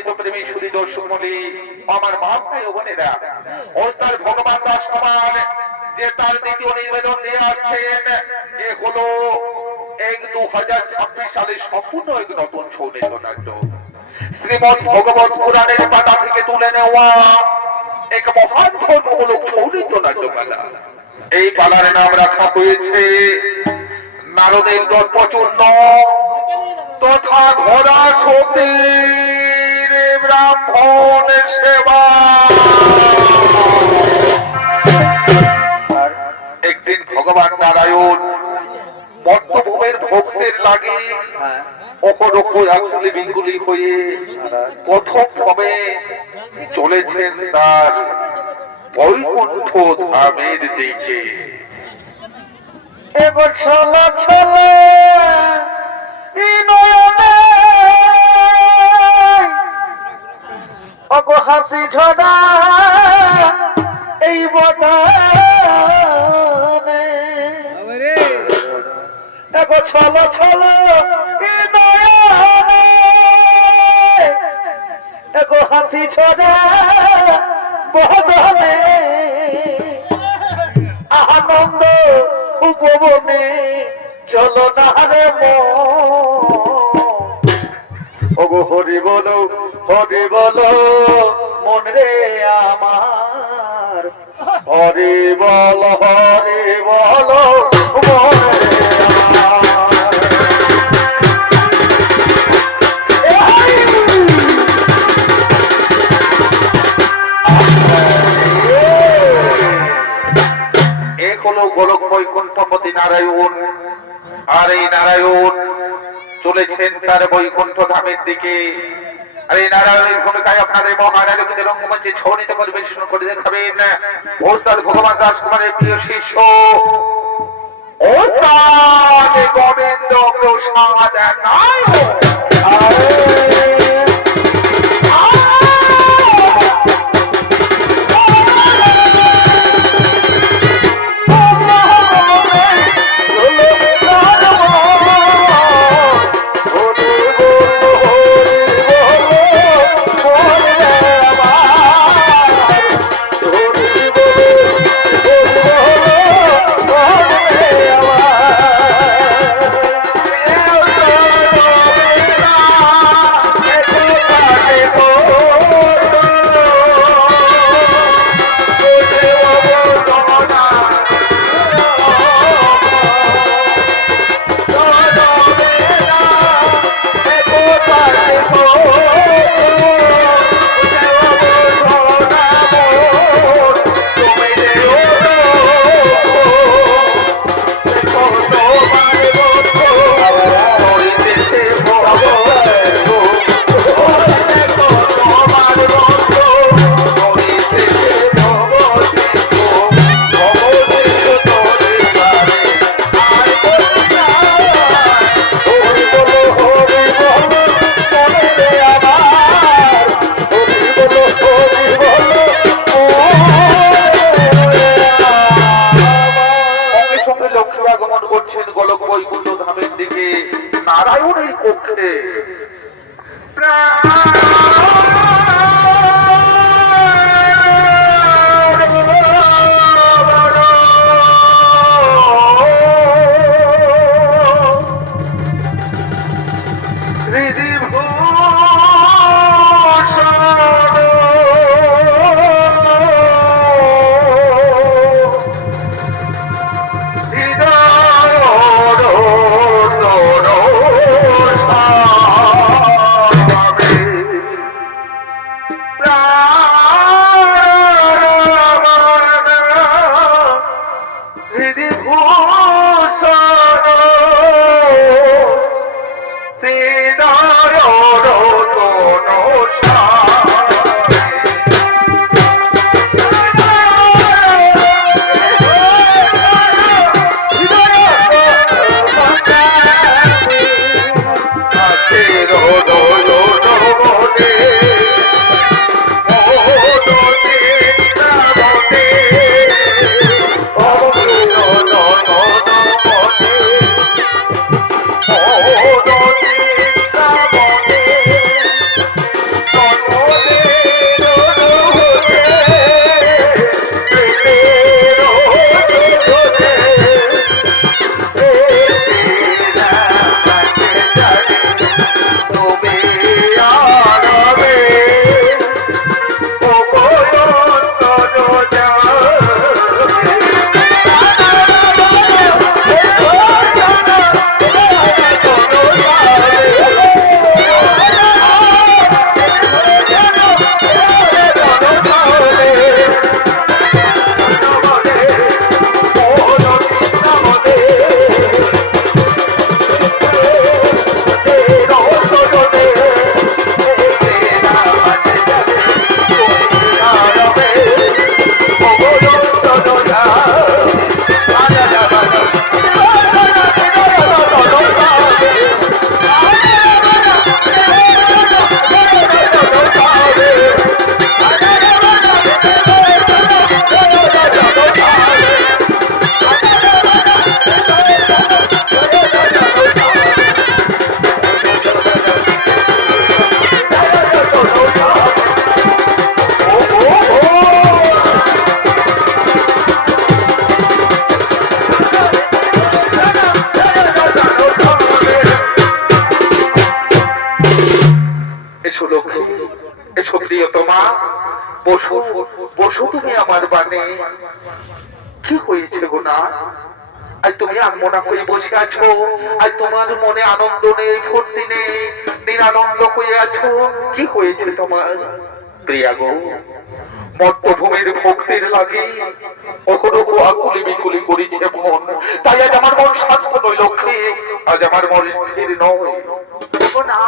সম্মানিত প্রেমী সুধী দর্শক মণ্ডলী, আমার মা ভাই ও বোনেরা, ওস্তাদ ভগবান দাস কুমার যে তার দ্বিতীয় নিবেদন নিয়ে আসছেন, এ হলো এক 2026 সালে সম্পূর্ণ এক নতুন ছৌ নৃত্যনাট্য। শ্রীমদ্ ভগবত পুরাণের পাতা থেকে তুলে নেওয়া এক মহান ধর্মমূলক ছৌ নৃত্যনাট্যপালা। এই পালার নাম রাখা হয়েছে নারদের দর্পচূর্ণ তথা ঘোড়া সতীর ব্রাহ্মণ সেবা। একদিন ভগবান নারায়ণ মর্তভূমের ভক্তের লাগে অপরক্ষর আকুলি বিকুলি হয়ে প্রথম ভাবে চলেছেন তার বৈকুণ্ঠ ধামের দিকে। এবার চলো চলো হাসি ঝরা এই বদানে, এগো চলো চলো এগো হাসি ঝরা বদনে, আনন্দ উপবনে চলো না রে ওগো হরি বলো মন রে আমার, হরি বলো মন রে আমার। এক হলো গোলক বৈকুণ্ঠপতি নারায়ণ, আর এই নারায়ণ চলেছেন তার বৈকুণ্ঠ ধামের দিকে। আর এই নারায়ণের ভূমিকায় আপনাদের মহানায়কদের রঙ্গমঞ্চে ছৌ নৃত্য পরিবেশন করে দেখাবেন ওস্তাদ ভগবান দাস কুমারের প্রিয় শিষ্য ওস্তাদ গোবিন্দ প্রসাদ নায়ক। এসো লক্ষ্মী, এসো প্রিয়তমা, বসো বসো তুমি আমার বানে। কি হয়েছে গো না? আজ তুমি আনমনা করে বসে আছো, আজ তোমার মনে আনন্দ নেই, ফুর্তি নেই, নিরানন্দ হয়ে আছো। কি হয়েছে তোমার প্রিয়া গো? মর্তভূমির ভক্তির লাগে অহরহ আকুলি বিকুলি করেছে মন, তাই আজ আমার মন শান্ত নয় লক্ষ্মী, আজ আমার মন স্থির নয়। না,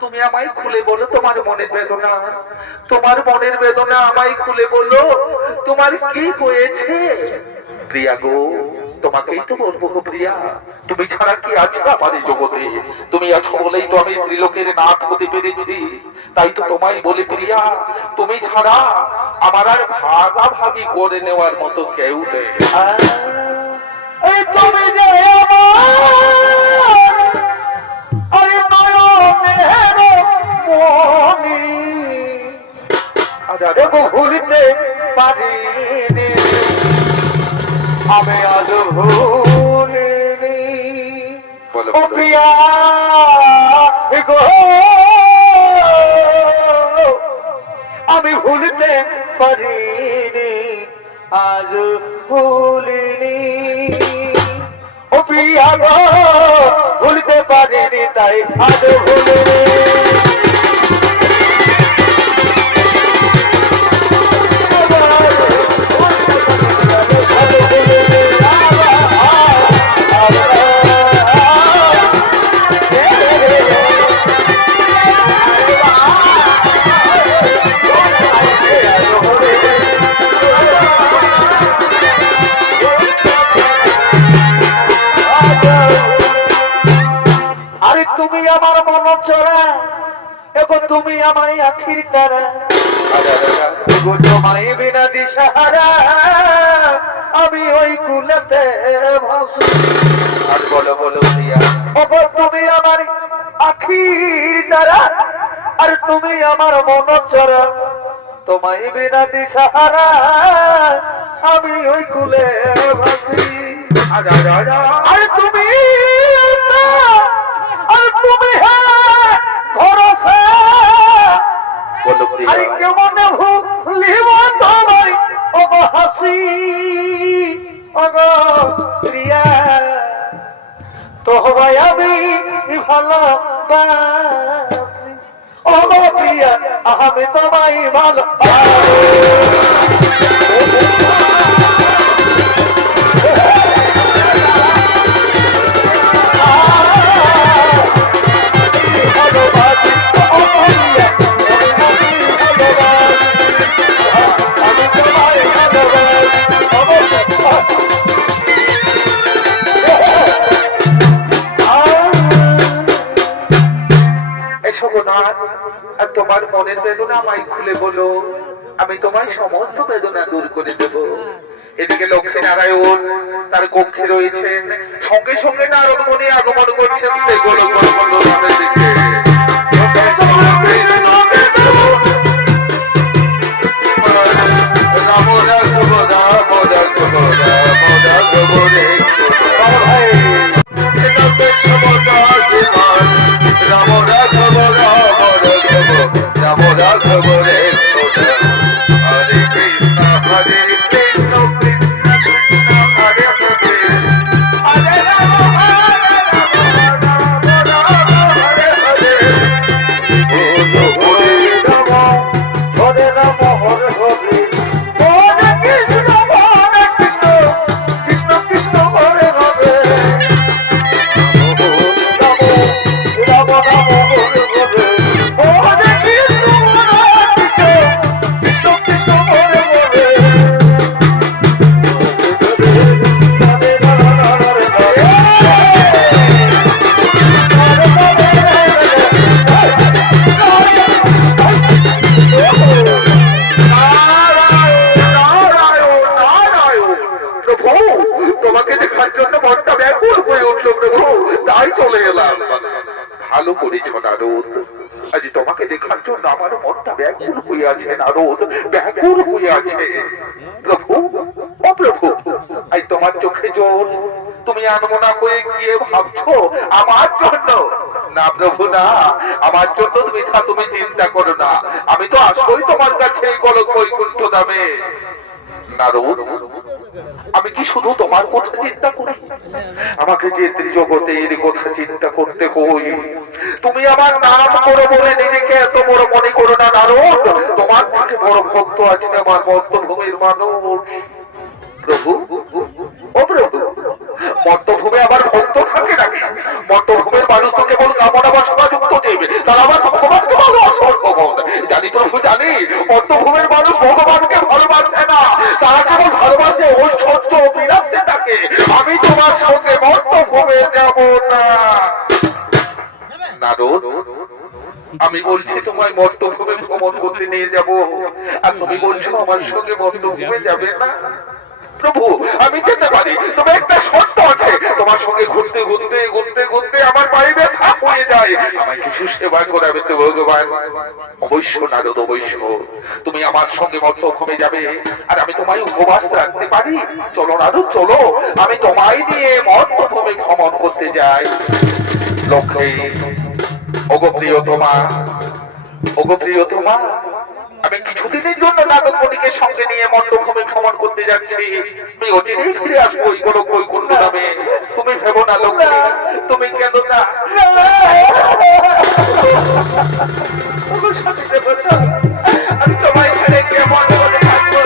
তুমি আমায় খুলে বলো তোমার মনের বেদনা, তোমার মনের বেদনা আমায় খুলে বলো, তোমার কি হয়েছে প্রিয়া গো? তোমাকেই তো বলবো গো প্রিয়া, তুমি ছাড়া কি আছে আমার এই জগতে? তুমি আছো বলেই তো আমি ত্রিলোকের নাথ হতে পেরেছি, তাই তো তোমায় বলি প্রিয়া, তুমি ছাড়া আমার আর ভাগাভাগি করে নেওয়ার মতো কেউ নেই। এই তুমি যে আরে নয়নের মনি দেখো ভুলিতে পারিনি, আমি আজ ভুলিনি ও প্রিয়া গো, আমি ভুলিতে পারিনি, আজ ভুলিনি ও প্রিয়া গো, ভুলতে পারিনি তাই আজ ভুলিনি। তুমি আমার মন চড়া, এখন তুমি আমার আখির তারা, তোমায় বিনা দিশাহারা আমি ওই কুলেতে ভাসি। আর বলো বলো প্রিয়া, ওগো তুমি আমার আখির তারা, আর তুমি আমার মন চড়া, তোমায় বিনা দিশাহারা আমি ওই কুলে ভাসি। আর তুমি ভরসা, বলো প্রিয়া, আরে কেমন ভুলিব তোমায় ওগো হাসি, ওগো প্রিয়া তোমায় আমি ভালোবাসি, ওগো প্রিয়া আমি তোমায় ভালোবাসি। আর তোমার মনের বেদনা আমায় খুলে বলো, আমি তোমায় সমস্ত বেদনা দূর করে দেব। এদিকে লক্ষ্মী নারায়ণ তার কক্ষে রয়েছেন, সঙ্গে সঙ্গে নারদ মুনি আগমন করছেন সেই গোল গোল মণ্ডপের দিকে। রাম রাঘব রাম রাঘব রাম রাঘব রে রাম রাঘব রাম রাঘব রে হরে কৃষ্ণ হরে কৃষ্ণ কৃষ্ণ কৃষ্ণ হরে হরে হরে রাম হরে হরে হরে রাম হরে হরে হরে কৃষ্ণ হরে কৃষ্ণ কৃষ্ণ কৃষ্ণ হরে হরে রাম রাম রাম হরে হরে হরে কৃষ্ণ হরে কৃষ্ণ কৃষ্ণ কৃষ্ণ হরে হরে তোমাকে দেখার জন্য মনটা ব্যাকুল হয়ে উঠলো প্রভু, তাই চলে এলাম। ভালো করেছ নারদ, আজ তোমাকে দেখার জন্য আমার মনটা ব্যাকুল হয়ে আছে নারদ, ব্যাকুল হয়ে আছে। প্রভু ও প্রভু, আজ তোমার চোখে জল, তুমি আনমনা হয়ে গিয়ে ভাবছো আমার জন্য? না প্রভু না, আমার জন্য তুমি চিন্তা করো না, আমি তো আসবই তোমার কাছে এই গোলক বৈকুণ্ঠ ধামে। নারদ, আমি কি শুধু তোমার কথা চিন্তা করি? আমাকে যে ত্রিজগতের কথা চিন্তা করতে হই। তুমি আমার নাম করো বলে নিজেকে এত বড় মনে করো না নারদ। তোমার থেকে বড় ভক্ত আছে আমার মর্তভূমির মানুষ। প্রভু, ও প্রভু, মর্তভূমে আবার ভক্ত থাকে নাকি? মর্তভূমির মানুষ তো কেবল কামনা বাসনা যুক্ত দেবে, তারা আবার ভগবানকে ভালোবাসে। জানি প্রভু জানি, মর্তভূমির মানুষ ভগবানকে ভালোবাসে না, তারা কেবল ভালোবাসে ওই সত্য বিরাজে থাকে। আমি তোমার সঙ্গে মর্তভূমে যাব না। নারদ, আমি বলছি তোমায় মর্তভূমে ভ্রমণ করতে নিয়ে যাব, আর তুমি বলছো আমার সঙ্গে মর্তভূমে যাবে না। প্রভু, আমি যেতে পারি, তবে একটা শর্ত আছে। তোমার সঙ্গে ঘুরতে ঘুরতে ঘুরতে ঘুরতে আমার পায়ে ব্যথা হয়ে যায়, আমায় কিছু সেবা করাবে তো ভগবান? অবশ্য নারদ, অবশ্য। তুমি আমার সঙ্গে মর্তভূমে যাবে, আর আমি তোমায় উপবাস রাখতে পারি। চলো নারদ, চলো, আমি তোমায় নিয়ে মর্তভূমে ভ্রমণ করতে যাই। লক্ষ্মী, ওগো প্রিয়তমা, ওগো প্রিয়তমা, আমি কিছুদিনের জন্য নাগরমণিকে সঙ্গে নিয়ে মর্তভূমে ভ্রমণ করতে যাচ্ছি। আমি অচিরেই ফিরে আসবো এই গোলক বৈকুণ্ঠ ধামে। তুমি ভেবো না লক্ষ্মী, তুমি কেন না। আমি তোমায় ছেড়ে কেমন করে থাকবো?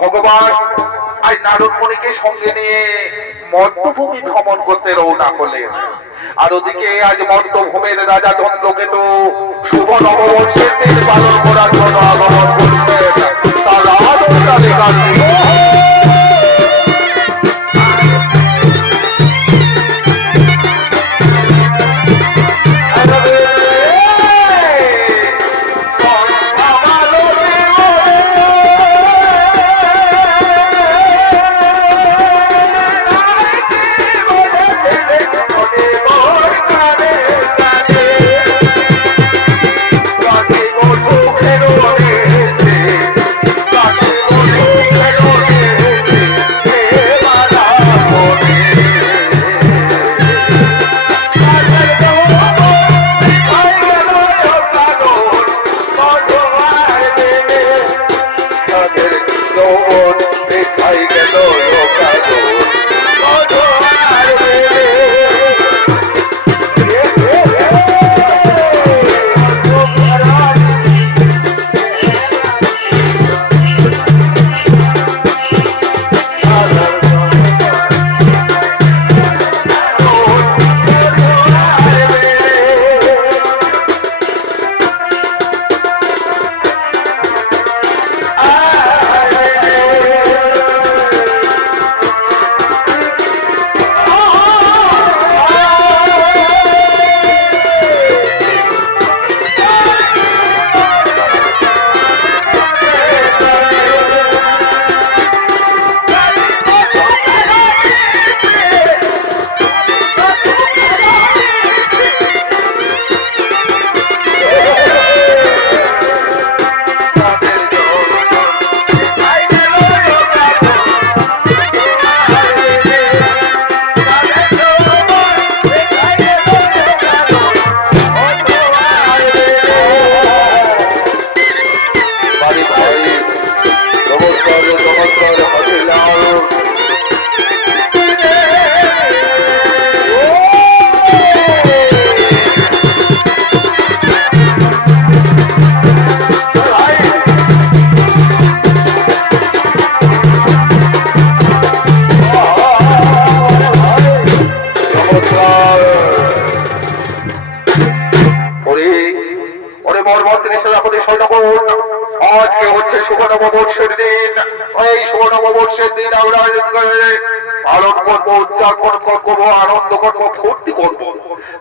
ভগবান আর নারদমণিকে সঙ্গে নিয়ে মর্তভূমি ভ্রমণ করতে রওনা হলেন। আর ওদিকে আজ মর্তভূমির রাজা চন্দ্রকেতু শুভ নববর্ষের দিন পালন করার জন্য আগমন করছেন। তার রাজটা দেখাচ্ছি। শুনুন, আজকে হচ্ছে শুভ নববর্ষের দিন। এই শুভ নববর্ষের দিন আমরা পালন করবো, উদযাপন করবো, আনন্দ করবো, ফুর্তি করবো।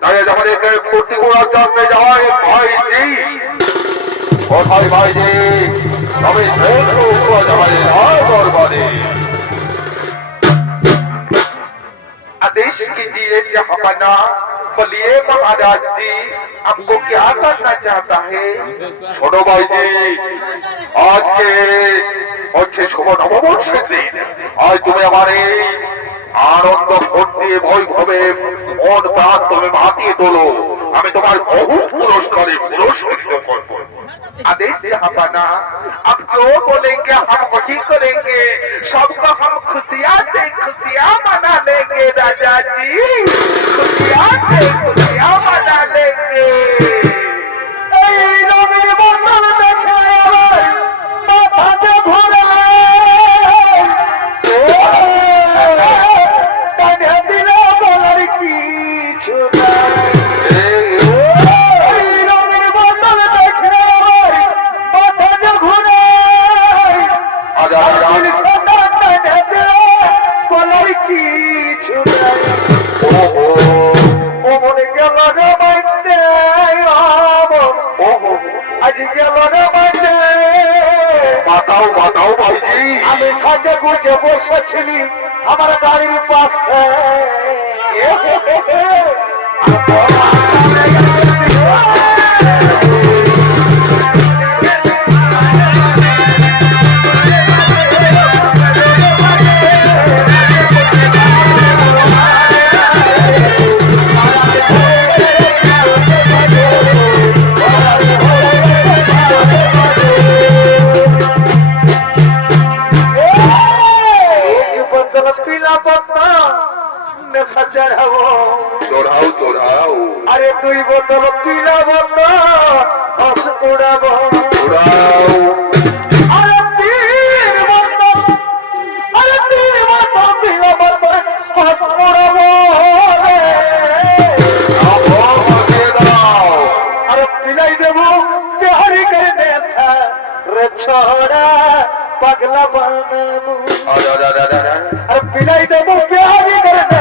তাই যখন এখানে ফুর্তি করার জন্য যাই ভাইজি, কোথায় ভাইজি? তবে आदेश कीजिए जहांपना, बोलिए महाराज जी, आपको क्या करना चाहता है? छोड़ो भाई जी, आज के হচ্ছে শুভ নববর্ষের দিন। আজ তুমি আমার এই আনন্দ ফুর্তি বৈভবে মন প্রাণ তুমি মাতিয়ে তোলো, আমি তোমার বহু পুরস্কারে পুরস্কৃত করবো। आदेश जहांपना, अब जो बोलेंगे हम वही करेंगे, सबको हम खुशियाँ से खुशियाँ मना लेंगे राजा जी, खुशियाँ से खुशियाँ मना लेंगे। बताओ भाई जी, আমি সাজে গুজে বসেছিলি আমার গাড়ির পাশে, चढ़ाओ चढ़ाओ, अरे दुई बोतल पीला बंदा हंस उड़ाबो उड़ाओ, अरे तीन बोतल पीला बंदा हंस उड़ाबो, अरे पिलाई देबो बिहारी कर दे रे छोड़ा पगला बनबू, अरे पिलाई देबो बिहारी कर दे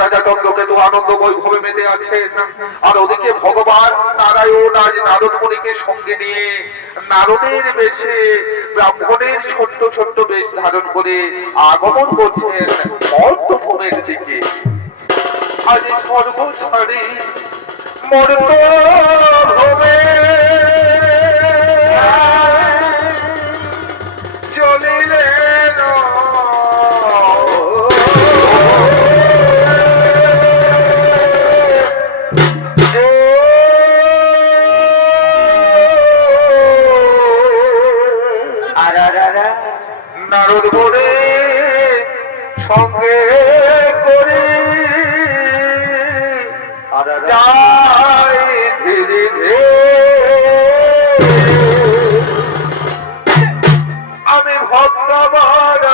মহারাজা চন্দ্রকেতু আনন্দ বৈভবে মেতে আছেন, আর ওদিকে ভগবান নারায়ণ আজ নারদ মুনিকে সঙ্গে নিয়ে নারদের বেশে ব্রাহ্মণের ছোট্ট ছোট্ট বেশ ধারণ করে আগমন করছেন মর্তভূমের দিকে। আজ সর্ব ছাড়ি মর্তভূমে চলিলেন নারদ বলে সঙ্গে করে যায় ধীরে ধীরে। আমি ভক্ত বড়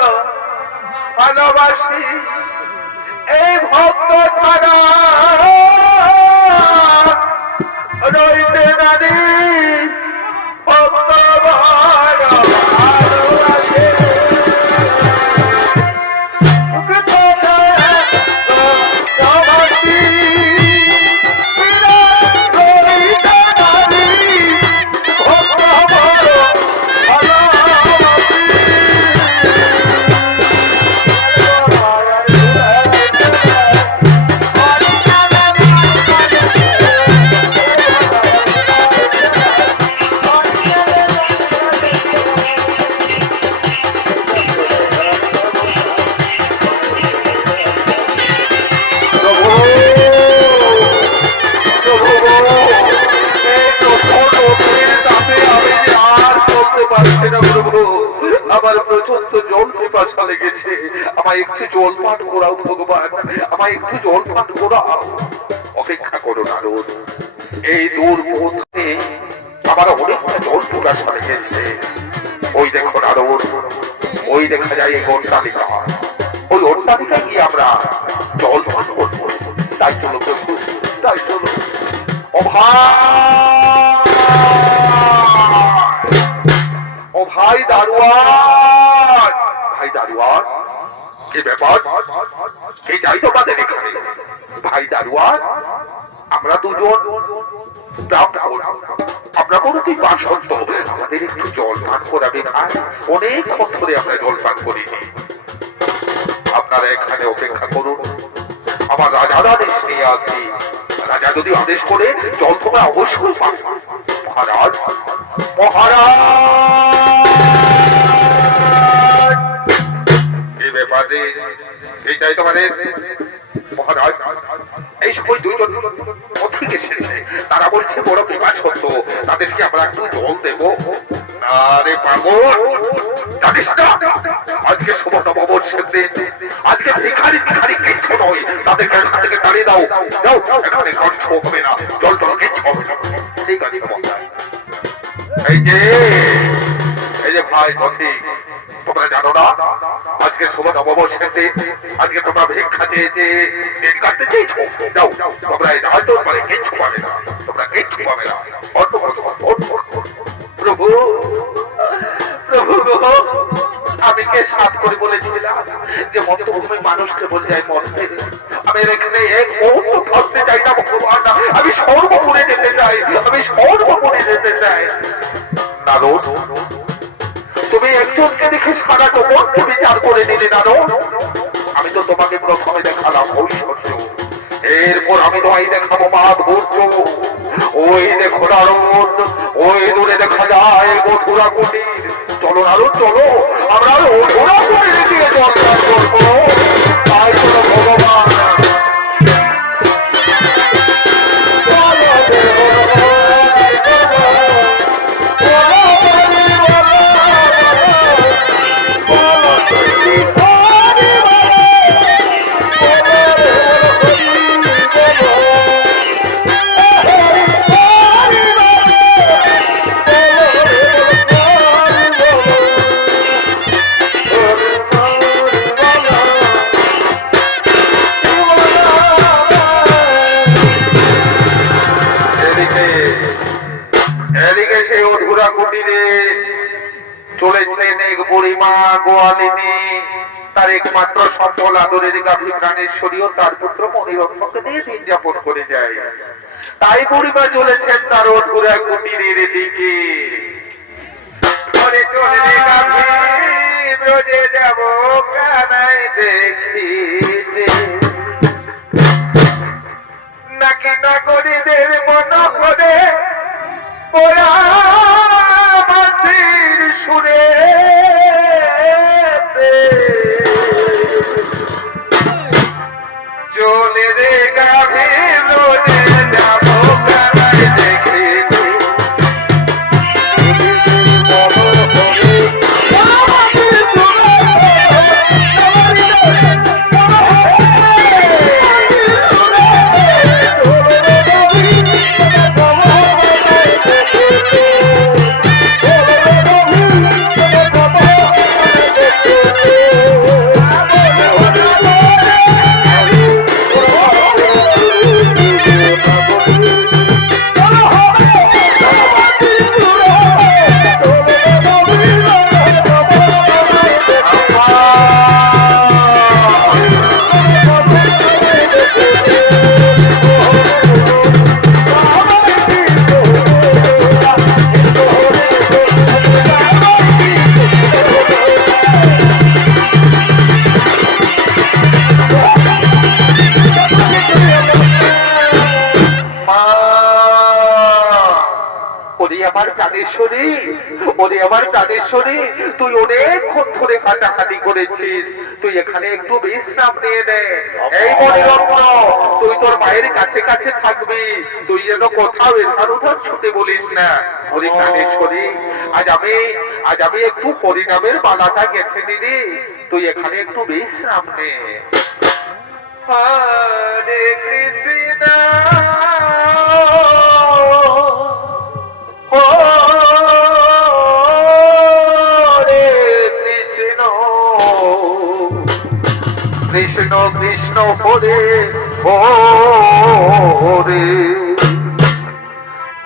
ভালোবাসি, এই ভক্ত ছাড়া রইতে নারী ভক্ত বড় ভালোবাসি। আমার প্রচন্ড জল পিপাসা লেগেছে, আমায় একটু জল পান করাও ভগবান, আমায় একটু জল পান করাও। অপেক্ষা করো নারদ, এই দূর পথে আমার অনেকটা জল পিপাসা লেগেছে। ওই দেখো নারদ, ওই দেখা যায় এই অট্টালিকা, ওই অট্টালিকা গিয়ে আমরা জল পান করবো। তাই চলো প্রভু, তাই চলো। ও ভাই দারোয়ান, ভাই দারোয়ান, কি ব্যাপার? এই যাই তোমাদের এখানে। ভাই দারোয়ান, আমরা দুজন আমরা কোনো কি বাসন্ত, আমাদের একটু জল পান করাবে ভাই। অনেকক্ষণ ধরে আমরা জল পান করিনি। আপনারা এখানে অপেক্ষা করুন, আমার রাজার আদেশ নিয়ে আসি। রাজা যদি আদেশ করে জল তোমরা অবশ্যই পাবে। মহারাজ, মহারাজ, এই ব্যাপারে এইটাই তোমাদের। মহারাজ, এই সময় দুইজন পথিক এসেছে, তারা বলছে বড় বিবাদ সত্য, তাদেরকে আমরা একটু জল দেবো। আরে পাগল, জানিস না আজকে শুভ নববর্ষের দিন, আজকে ভিখারি ভিখারি কিচ্ছু নয়, তাদেরকে এখান থেকে তাড়িয়ে দাও। যাও, এখানে কণ্ঠ হবে না, জল টল কিচ্ছু হবে না। ঠিক আছে মহারাজ। এই যে ভাই পথিক, তোমরা জানো না আজকে শুভ নববর্ষের দিন, আজকে তোমরা ভিক্ষা চেয়েছে, দিন কাটতে চেয়েছো। যাও, তোমরা এই রাজ্য মানে কিচ্ছু পাবে না, তোমরা কিচ্ছু পাবে না। প্রভু, প্রভু, আমি কে সাত করে বলেছিলাম যে মধ্যভূমি মানুষকে বলে যায় মধ্যে। আমি এখানে এক মুহূর্ত থাকতে চাই না ভগবান, আমি সর্বপুরে যেতে চাই, আমি সর্বপুরে যেতে চাই। নারদ, তুমি একজনকে দেখে সারা জগৎকে বিচার করে নিলে নারদ। আমি তো তোমাকে প্রথমে দেখালাম ঐশ্বর্য, এরপর আমি তোমায় দেখাবো মাধুর্য। ওই দেখো নারদ, ওই দূরে দেখা যায় মথুরা কুটির। চলো নারদ, চলো, আমরা মথুরা কুটিরে গিয়ে দর্শন করবো। তাই চলো ভগবান। কুটিরে চলেছিলেন এক বুড়িমা গোয়ালিনী, তার একমাত্র সম্বল আদরের গাভী প্রাণেশ্বরী ও তার পুত্র মণিরত্নকে দিয়ে দিন যাপন করে যায়। তাই বুড়িমা চলেছেন তার অধুরা কুটিরের দিকে। চলে চলে রে গাভী ব্রজে যাব কানাই দেখিতে, নাকি নগরীদের মন করে ওরা মাটির সুরে চলে রে গাভী রোজে যাব কানাই দেখিতে। তুই অনেকক্ষণ ধরে হাঁটাহাঁটি করেছিস, তুই এখানে একটু বিশ্রাম নিয়ে নে। এই মণিরত্ন, তুই তোর মায়ের কাছে কাছে থাকবি, তুই যেন কোথাও এধার ওধার ছুটে বলিস না। হরি প্রাণেশ্বরী, আজ আমি একটু হরিনামের বালাটা গেছে নিদি, তুই এখানে একটু বিশ্রাম নে। হরে কৃষ্ণ কৃষ্ণ কৃষ্ণ হরে হরে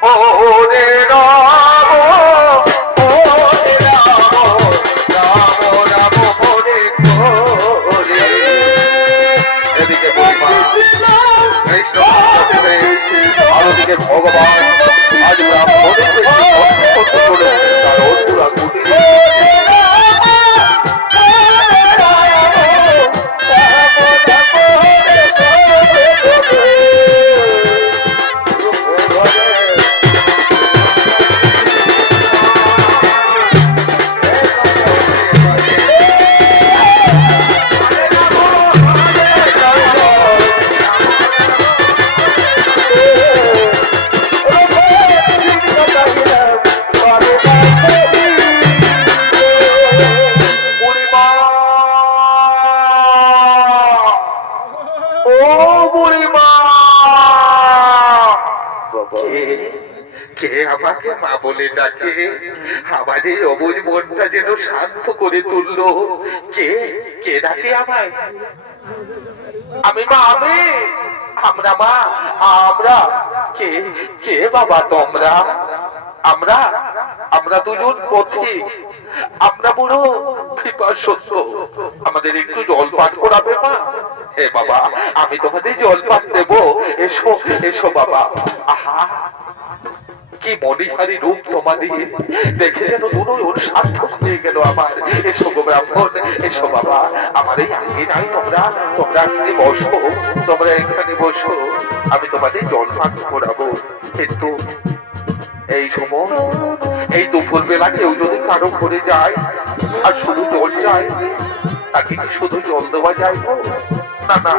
হরে রাম হরে রাম রাম রাম হরে হরে। এদিকে কৃষ্ণ আরদিকে ভগবান আজ ব্রাহ্মণের চলে তার অধুরা কুটিরে। আমাকে মা বলে ডাকে, আমার এই অবুঝ মনটা যেন শান্ত করে তুললো। কে কে ডাকে আমায়? আমি মা, আমরা মা, আমরা কে কে বাবা তোমরা? আমরা দুজন পথিক, আমরা বুড়ো পিপাসুদ্ধ, আমাদের একটু জলপান করাবে মা? হে বাবা, আমি তোমাদের জলপান দেবো, এসো এসো বাবা। আহা, কি মণিহারি রূপ তোমাদের, দেখে যেন দুটোই ওর সার্থক হয়ে গেল আমার। এসো গো ব্রাহ্মণ, এসো বাবা, আমার এই আগে নাই, তোমরা এখানে বসো, তোমরা এখানে বসো, আমি তোমাদের জলপান করাবো। কিন্তু এই সময়, এই দুপুর বেলা কেউ যদি কারো ঘরে যায় আর শুধু জল যায়, তাকে কি শুধু জল দেওয়া যায়? না না,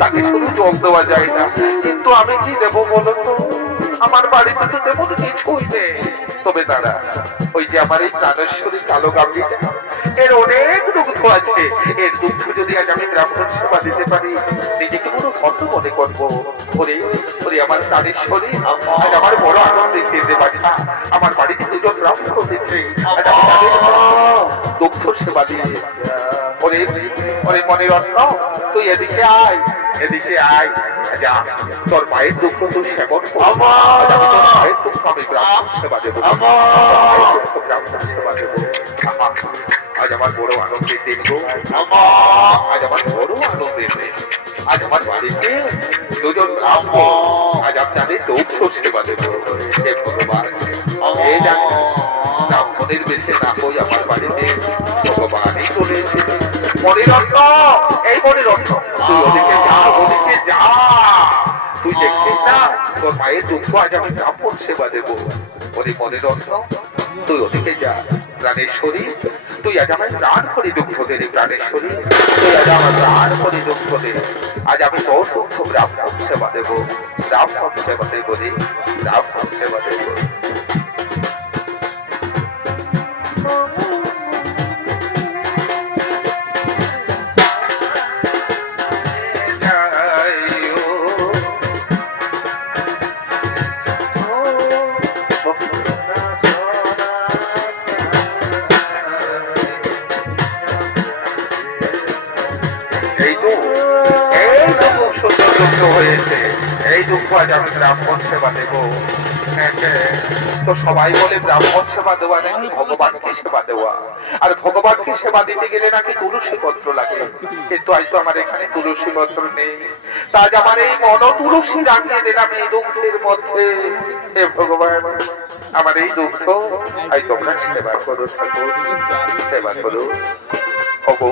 তাকে শুধু জল দেওয়া যায় না। কিন্তু আমি কি দেবো বলো তো? আমার বাড়িতে তো তেমন কিছুই নেই। তবে দাঁড়া, ওই যে আমার এই প্রাণেশ্বরী কালো গাভীটা, এর অনেক দুগ্ধ আছে। এর দুগ্ধ যদি আজ আমি ব্রাহ্মণ সেবা দিতে পারি, নিজেকে পুরো ধন্য মনে করবো। ওরে আমার প্রাণেশ্বরী, আজ আমার বড় আনন্দ দিতে পারি না। আমার বাড়িতে দুজন ব্রাহ্মণ দিচ্ছে, আজ আমি তাদের দুগ্ধ সেবা দিয়ে। ওরে মণিরত্ন, তুই এদিকে আয়, এদিকে আয়। যা, তোর মায়ের দুঃখ তুই সেবন কর। আমি তোর মায়ের দুঃখ আমি ব্রাহ্মণ সেবা দেবো, ব্রাহ্মণ সেবা দেবো। আজ আমার বড় আনন্দের দিন গো। আজ আমার বড় আনন্দের দিন। আজ আমার বাড়িতে দুজন ব্রাহ্মণ আজ আপনাদের দুঃখ সেবা দেব। হে ভগবান, এই দেখো ব্রাহ্মণের বেশে না হই আমার বাড়িতে ভগবানই চলে এসেছে। মণিরত্ন, এই মণিরত্ন, তুই ওদিকে যা, ওদিকে যা। তুই দেখছিস না তোর মায়ের দুঃখ আজ আমি ব্রাহ্মণ সেবা দেব। ওরে মণিরত্ন, তুই ওদিকে যা। প্রাণেশ্বরী, তুই আজ আমার প্রাণ করে দুঃখ দে রে প্রাণেশ্বরী, তুই আজ আমার প্রাণ করে দুঃখ দে। আজ আমি তোর দুঃখ ব্রাহ্মণ সেবা দেব, ব্রাহ্মণ সেবা দেব রে, ব্রাহ্মণ সেবা দেব। হয়েছে এই দুঃখ আজ আমি ব্রাহ্মণ সেবা দেব। তো সবাই বলে ব্রাহ্মণ সেবা দেওয়া নাকি ভগবানকে সেবা দেওয়া, আর ভগবানকে সেবা দিতে গেলে নাকি তুলসী পত্র লাগে। কিন্তু আজ তো আমার এখানে তুলসী পত্র নেই, তাজ আমার এই মন তুলসী রাখিয়ে দিলাম এই দুঃখের মধ্যে। হে ভগবান, আমার এই দুঃখ আজ তোমরা সেবা করো, ঠাকুর সেবা করো। ওগো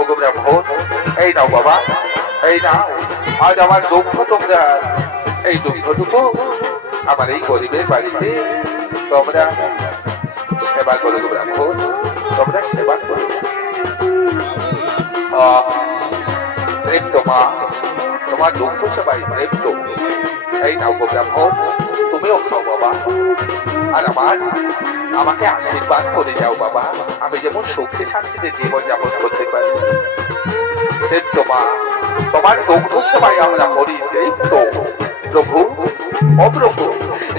ওগো ব্রাহ্মণ, এই নাও বাবা, এই নাও আজ আমার দুঃখ তোমরা, এই দুঃখটুকু আমার এই গরিবের বাড়িতে তোমরা সেবা করো ব্রাহ্মণ, তোমরা সেবা করো। তৃপ্ত মা, তোমার দুঃখ সেবাই তৃপ্ত। এই নাও গো ব্রাহ্মণ, তুমিও খাও বাবা, আর আমাকে আশীর্বাদ করে যাও বাবা, আমি যেমন সুখে শান্তিতে জীবন যাপন করতে পারি। মা, তোমার দুগ্ধ সেবাই আমরা করি। প্রভু, ও প্রভু,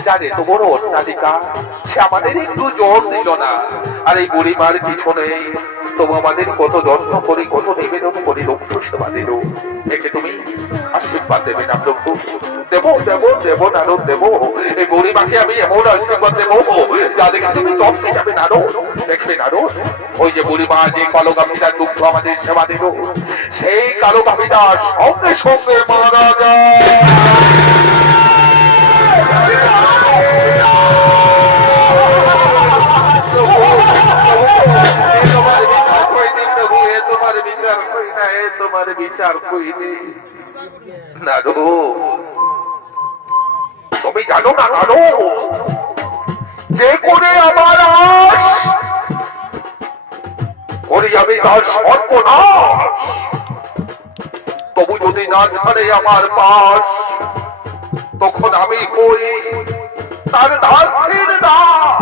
জানে তো বড় অত্যাধিকা, সে আমাদের একটু জোর দিল না। আর এই বুড়িমার পিছনে তবু আমাদের কত যত্ন করি, কত নিবেদন করি, দুগ্ধ সেবা দিল। একে তুমি আশীর্বাদ দেবে না প্রভু? দেব দেব দেব নারদ দেব। এই বুড়িমাকে আমি এমন আশীর্বাদ দেবো যা দেখে তুমি চমকে যাবে নারদ। দেখবে নারদ, ওই যে বুড়িমা যে কালো গাভীটার দুগ্ধ আমাদের সেবা দিল, সেই কালো গাভীটার সঙ্গে সঙ্গে মারা যায়। তোমার বিচার কইনি নারদ, তুমি জানো না নারদ, যে করে আমার করি আমি তার সর্বনাশ, তবু যদি না ছাড়ে আমার পাশ, তখন আমি কই তার দাসের দাস।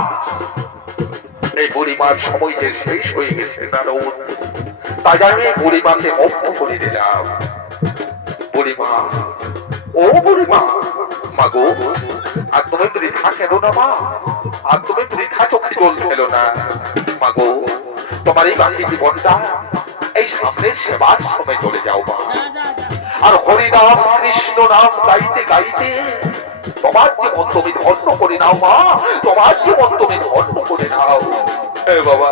এই বুড়িমার সময় যে শেষ হয়ে গেছে নারদ, তাই আমি বুড়িমাকে মুক্ত করে দিলাম। বুড়িমা, ও বুড়িমা, মা গো, আর তুমি বৃথা খেলো না মা, আর তুমি বৃথা চোখে জল খেলো না মা গো। তোমার এই বাকি জীবনটা এই সামনের সেবার সময় চলে যাও মা, আর হরিনাম কৃষ্ণ নাম গাইতে গাইতে তোমার জীবন তুমি ধন্য করে নাও মা, তোমার জীবন তুমি ধন্য করে নাও। হে বাবা,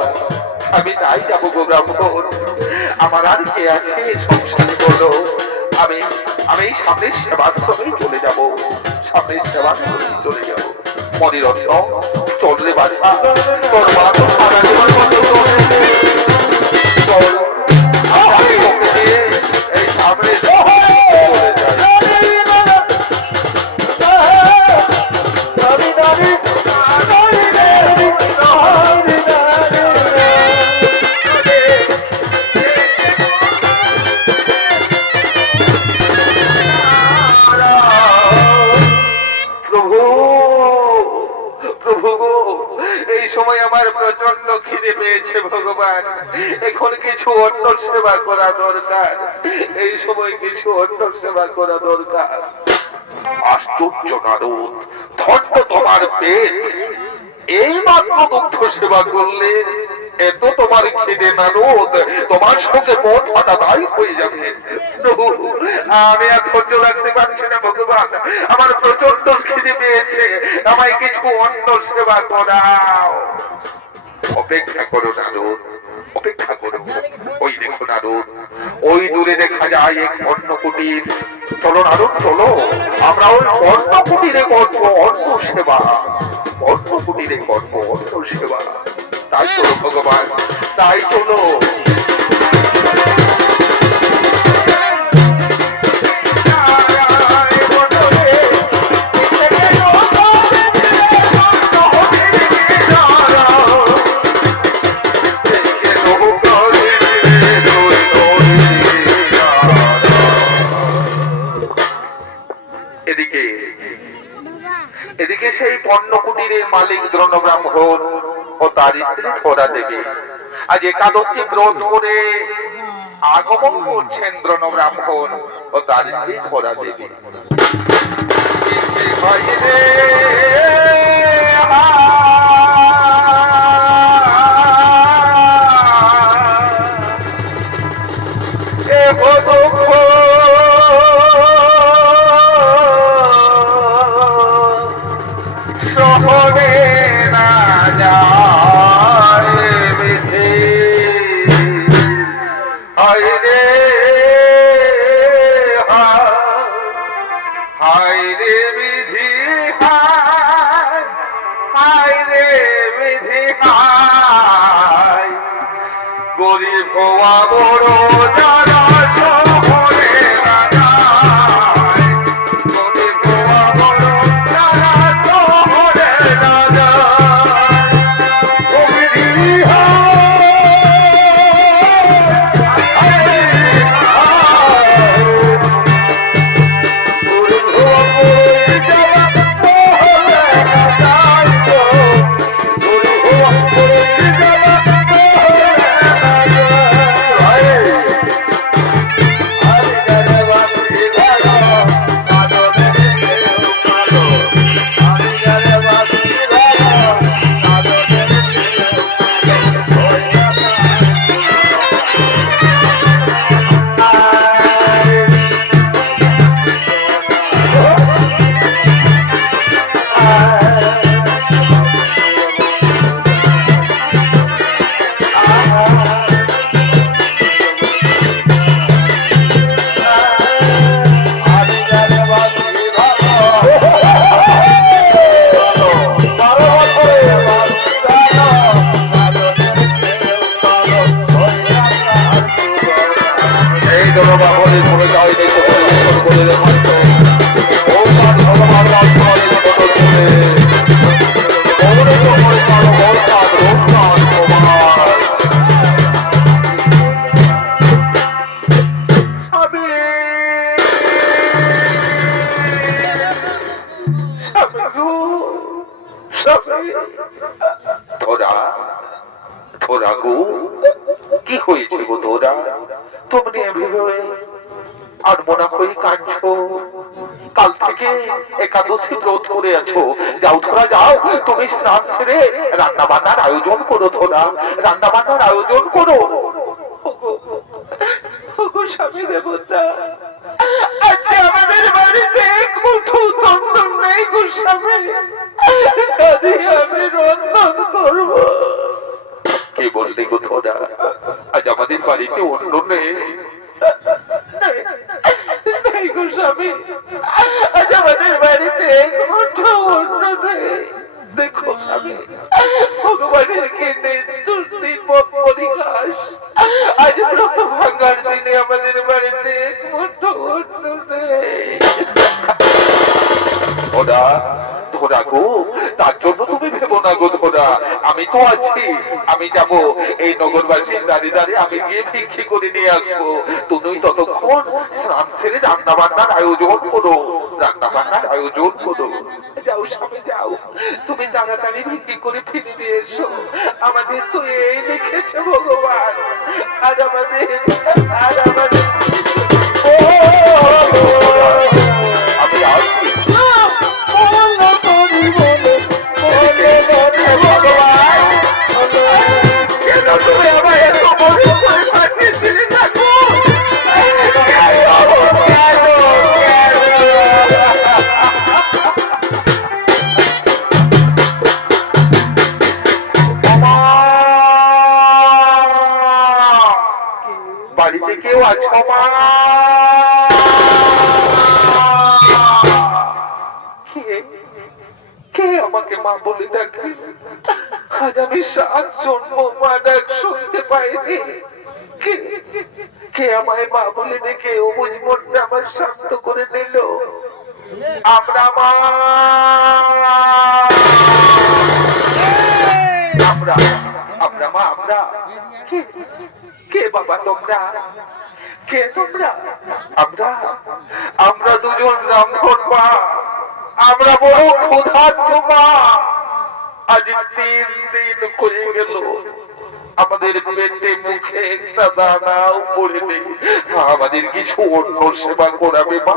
আমি তাই যাবো গো ব্রাহ্মণ, আমার আর কে আছে সংসারে বলো। আমি এই সামনের সেবার সময় চলে যাব, সামনের সেবার সময় চলে যাব। মণিরত্ন, চললে বাছা, তোর মা তো সারা জীবন এই সামনে চলে যায়। প্রচন্ড খিদে পেয়েছে ভগবান, এখন কিছু অন্য সেবা করা দরকার, এই সময় কিছু অন্য সেবা করা দরকার। আশ্চর্য নারদ, ধন্য তোমার পেট, এই মাত্র দুগ্ধ সেবা করলে এত তোমার খিদে নারদ, তোমার সঙ্গে মন ফাটা দায়ী হয়ে যাবে। আমি আর ধৈর্য রাখতে পারছি না ভগবান, আমার প্রচন্ড খিদে পেয়েছে, আমায় কিছু অন্য সেবা করাও। অপেক্ষা করো নারদ, অপেক্ষা করো। ওই দেখো নারদ, ওই দূরে দেখা যায় এক অন্ন কুটির। চলো নারদ চলো, আমরা ওই অন্ন কুটিরে করবো অন্ন সেবা, অন্ন কুটিরে করবো অন্ন সেবা। তাই চলো ভগবান, তাই চলো। এদিকে সেই পণ্য কুটিরের মালিক দ্রোণ ব্রাহ্মণ ও তার স্ত্রী খোরা দেবী আজ একাদশী ব্রত করে আগমন করছেন দ্রোণ ব্রাহ্মণ ও তার স্ত্রী খোরা দেবী। গরিব হওয়া বড় যারা শহরে রাজায়, গরিব হওয়া বড় যারা শহরে রাজায়। কি হয়েছে গো তোরা? তোমরা এভাবে আর মনে করি কাঁদছো? কাল থেকে একাদশী ব্রত করে আছো, যাও তোরা যাও, তুমি স্নান সেরে রান্না বান্নার আয়োজন করো, তোরা রান্না বান্নার আয়োজন করো। স্বামী দেবতা, আজকে আমাদের বাড়িতে এক মুঠো তন্দন নেই গো স্বামী, আমি রন্ধন করবো। কে বললি গো তোরা আজ আমাদের বাড়িতে অন্য নেই? গো স্বামী, আজ আমাদের বাড়িতে এক মুঠো অন্য নেই। দেখো স্বামী, ভগবানের কেন্দ্রে দুর্দিন পরিহাস, আজ ব্রত ভাঙার দিনে আমাদের বাড়িতে এক মুঠো অন্য নেই। ওরা ধরা গো, তার জন্য তুমি ভেবো না গো ধরা, আমি তো আছি, আমি যাব এই নগরবাসীর দাঁড়িয়ে দাঁড়িয়ে আমি গিয়ে ভিক্ষি করে নিয়ে আসবো। তুমি ততক্ষণ স্নান সেরে রান্না বান্নার আয়োজন করো, রান্না বান্নার আয়োজন করো। যাও স্বামী যাও, তুমি তাড়াতাড়ি ভিক্ষি করে ফিরে দিয়ে এসো। আমাদের তো এই লিখেছে ভগবান, আজ আমাদের আমি আসছি। তুমি আমার এত বড় করে পাঠিয়েছিলে থাকো। আমার আছো মা? কে আমাকে মা বলে ডাকে? আজ আমি 7 জন্ম মা ডাক শুনতে পাইনি। কে আমায় মা বলে ডেকে অবুঝ মনটা আমার শান্ত করে নিল? আমরা মা, আমরা আমরা মা, আমরা। কে বাবা তোমরা? কে তোমরা? আমরা দুজন রামধন মা। আমরা বড় ক্ষুধার্ত মা। আজ 3 দিন করে গেল আমাদের পেটে মুখে একটা দানাও পড়েনি। আমাদের কিছু অন্য সেবা করাবে মা।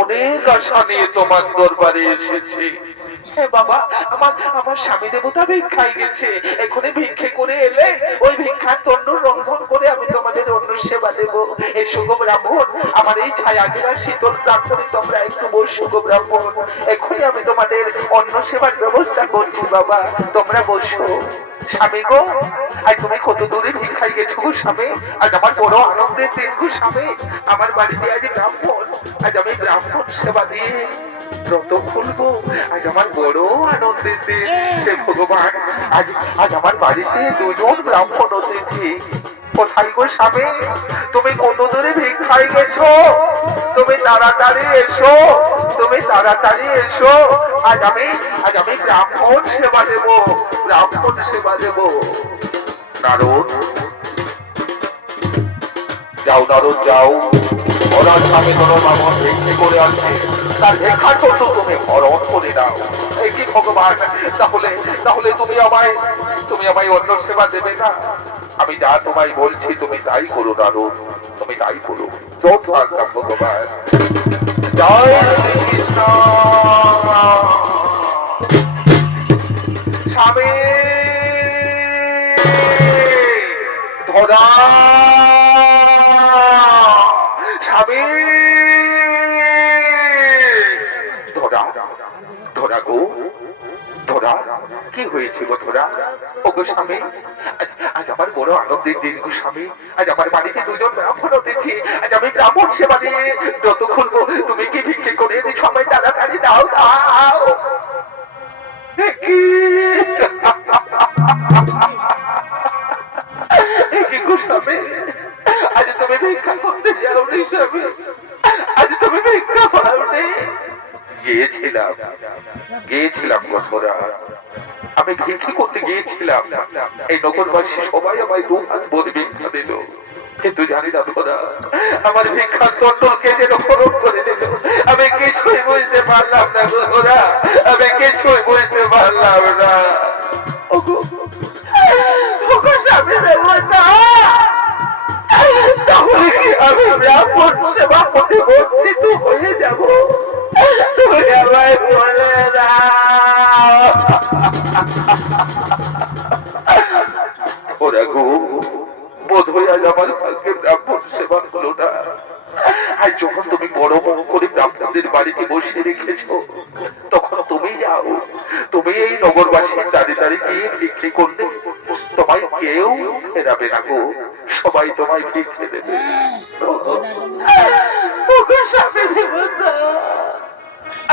অনেক আশা নিয়ে তোমার দরবারে এসেছি। বাবা, আমার স্বামী দেবতা ভিক্ষায় গেছে। এখনই ভিক্ষে করে এলে ওই ভিক্ষার তন্ন রন্ধন করে আমি তোমাদের অন্য সেবা দেব। এসো গো ব্রাহ্মণ, আমার এই ছায়া ঘেরা শীতল প্রান্তরে তোমরা একটু বসো গো ব্রাহ্মণ। এখনই আমি তোমাদের অন্য সেবার ব্যবস্থা করছি বাবা, তোমরা বসো। স্বামী গো, আজ তুমি কত দূরে ভিক্ষায় গেছো গো স্বামী? আজ আমার বড় আনন্দের দিন গো স্বামী। আমার বাড়িতে আজ ব্রাহ্মণ, আজ আমি ব্রাহ্মণ সেবা দিয়ে ব্রত খুলবো। আজ আমার বড় আনন্দের দিন। সে ভগবান, আজ আমার বাড়িতে 2 জন ব্রাহ্মণ অতিথি। কোথায় গো স্বামী? তুমি কত দূরে ভিক্ষায় গেছো? তুমি তাড়াতাড়ি এসো, তুমি তাড়াতাড়ি এসো। আজ আমি ব্রাহ্মণ সেবা দেব, ব্রাহ্মণ সেবা দেব। নারদ, যাও নারদ যাও। ওরা স্বামী কোনো ব্রাহ্মণ ভিক্ষে করে আসছে, তার ভিক্ষার জন্য তুমি হরণ করে দাও। এই কি ভগবান, তাহলে তুমি আমায় অন্য সেবা দেবে না? আমি যা তোমায় বলছি তুমি তাই করো নারদ, তুমি তাই করো। যথাজ্ঞা ভগবান। জয় শ্রীকৃষ্ণ। স্বামী ধরা, স্বামী ধরা, ধরা গো, ধরা। কি হয়েছে গো ধরা? ও গো স্বামী, আজ আমার বড় আনন্দের দিন গো স্বামী। আজ আমার বাড়িতে 2 জন ব্রাহ্মণ অতিথি। আজ আমি ব্রাহ্মণ সেবা দিয়ে ব্রত খুলবো। তুমি কি ভিক্ষে করে এনে সবাই তাড়াতাড়ি দাও, দাও। কি গো স্বামী, আজ তুমি ভিক্ষা করতে যাওনি স্বামী? আজ তুমি ভিক্ষা পাওনি? গিয়েছিলাম গো ধরা। আমি ভিক্ষে করতে গিয়েছিলাম। এই নগরবাসী সবাই আমায় 2 হাত ভরে ভিক্ষা দিল, কিন্তু জানি না ধরা, আমার ভিক্ষার তন্ডল কে যেন খরচ করে দিল। আমি কিছুই বুঝতে পারলাম না গো ধরা, আমি কিছুই বুঝতে পারলাম না। ওগো স্বামী দেবতা, তাহলে কি আমি ব্রাহ্মণ সেবা করতে বঞ্চিত হয়ে যাব? তুমি আমায় বলে দাও। ওরা গো, বোধ হয় আজ আমার ভাগ্যে ব্রাহ্মণ সেবা হলো না। আজ যখন তুমি বড় মন করে ব্রাহ্মণদের বাড়িতে বসে রেখেছো, তখন তুমি যাও, তুমি এই নগরবাসীর দাঁড়িয়ে দাঁড়িয়ে গিয়ে ভিক্ষে করলে তোমায় কেউ ফেরাবে না গো, সবাই তোমায় ভিক্ষে দেবে।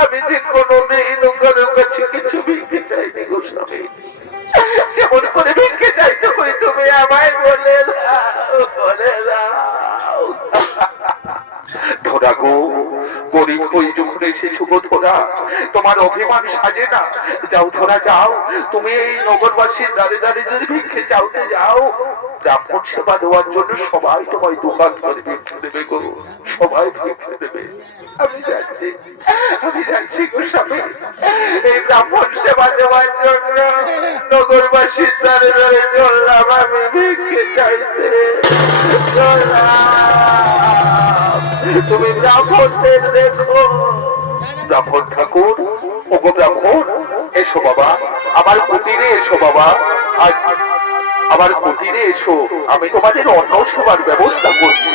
আমি যে কোনোদিন কারোর কাছে কিছু ভিক্ষে চাইনি গো স্বামী। কেমন করে ভিক্ষে চাইতে হই তুমি আমায় বলে দাও, বলে দাও। ধরা গো, গরিব হই যখন এসেছো গো ধরা, তোমার অভিমান সাজে না। যাও ধরা যাও, তুমি এই নগরবাসীর দাঁড়িয়ে দাঁড়িয়ে যদি ভিক্ষে চাওতে যাও, ব্রাহ্মণ সেবা দেওয়ার জন্য সবাই তোমায় 2 হাত ধরে ভিক্ষে দেবে গো, সবাই ভিক্ষে দেবে। আমি যাচ্ছি গো স্বামী, এই ব্রাহ্মণ সেবা দেওয়ার জন্য নগরবাসীর দাঁড়িয়ে দাঁড়িয়ে চললাম আমি ভিক্ষে চাইতে, চললাম। তুমি ব্রাহ্মণদের দেখো। ব্রাহ্মণ ঠাকুর, ওগো ব্রাহ্মণ, এসো বাবা, আমার কুটিরে এসো বাবা, আমার কুটিরে এসো, আমি তোমাদের অন্ন সেবার ব্যবস্থা করছি।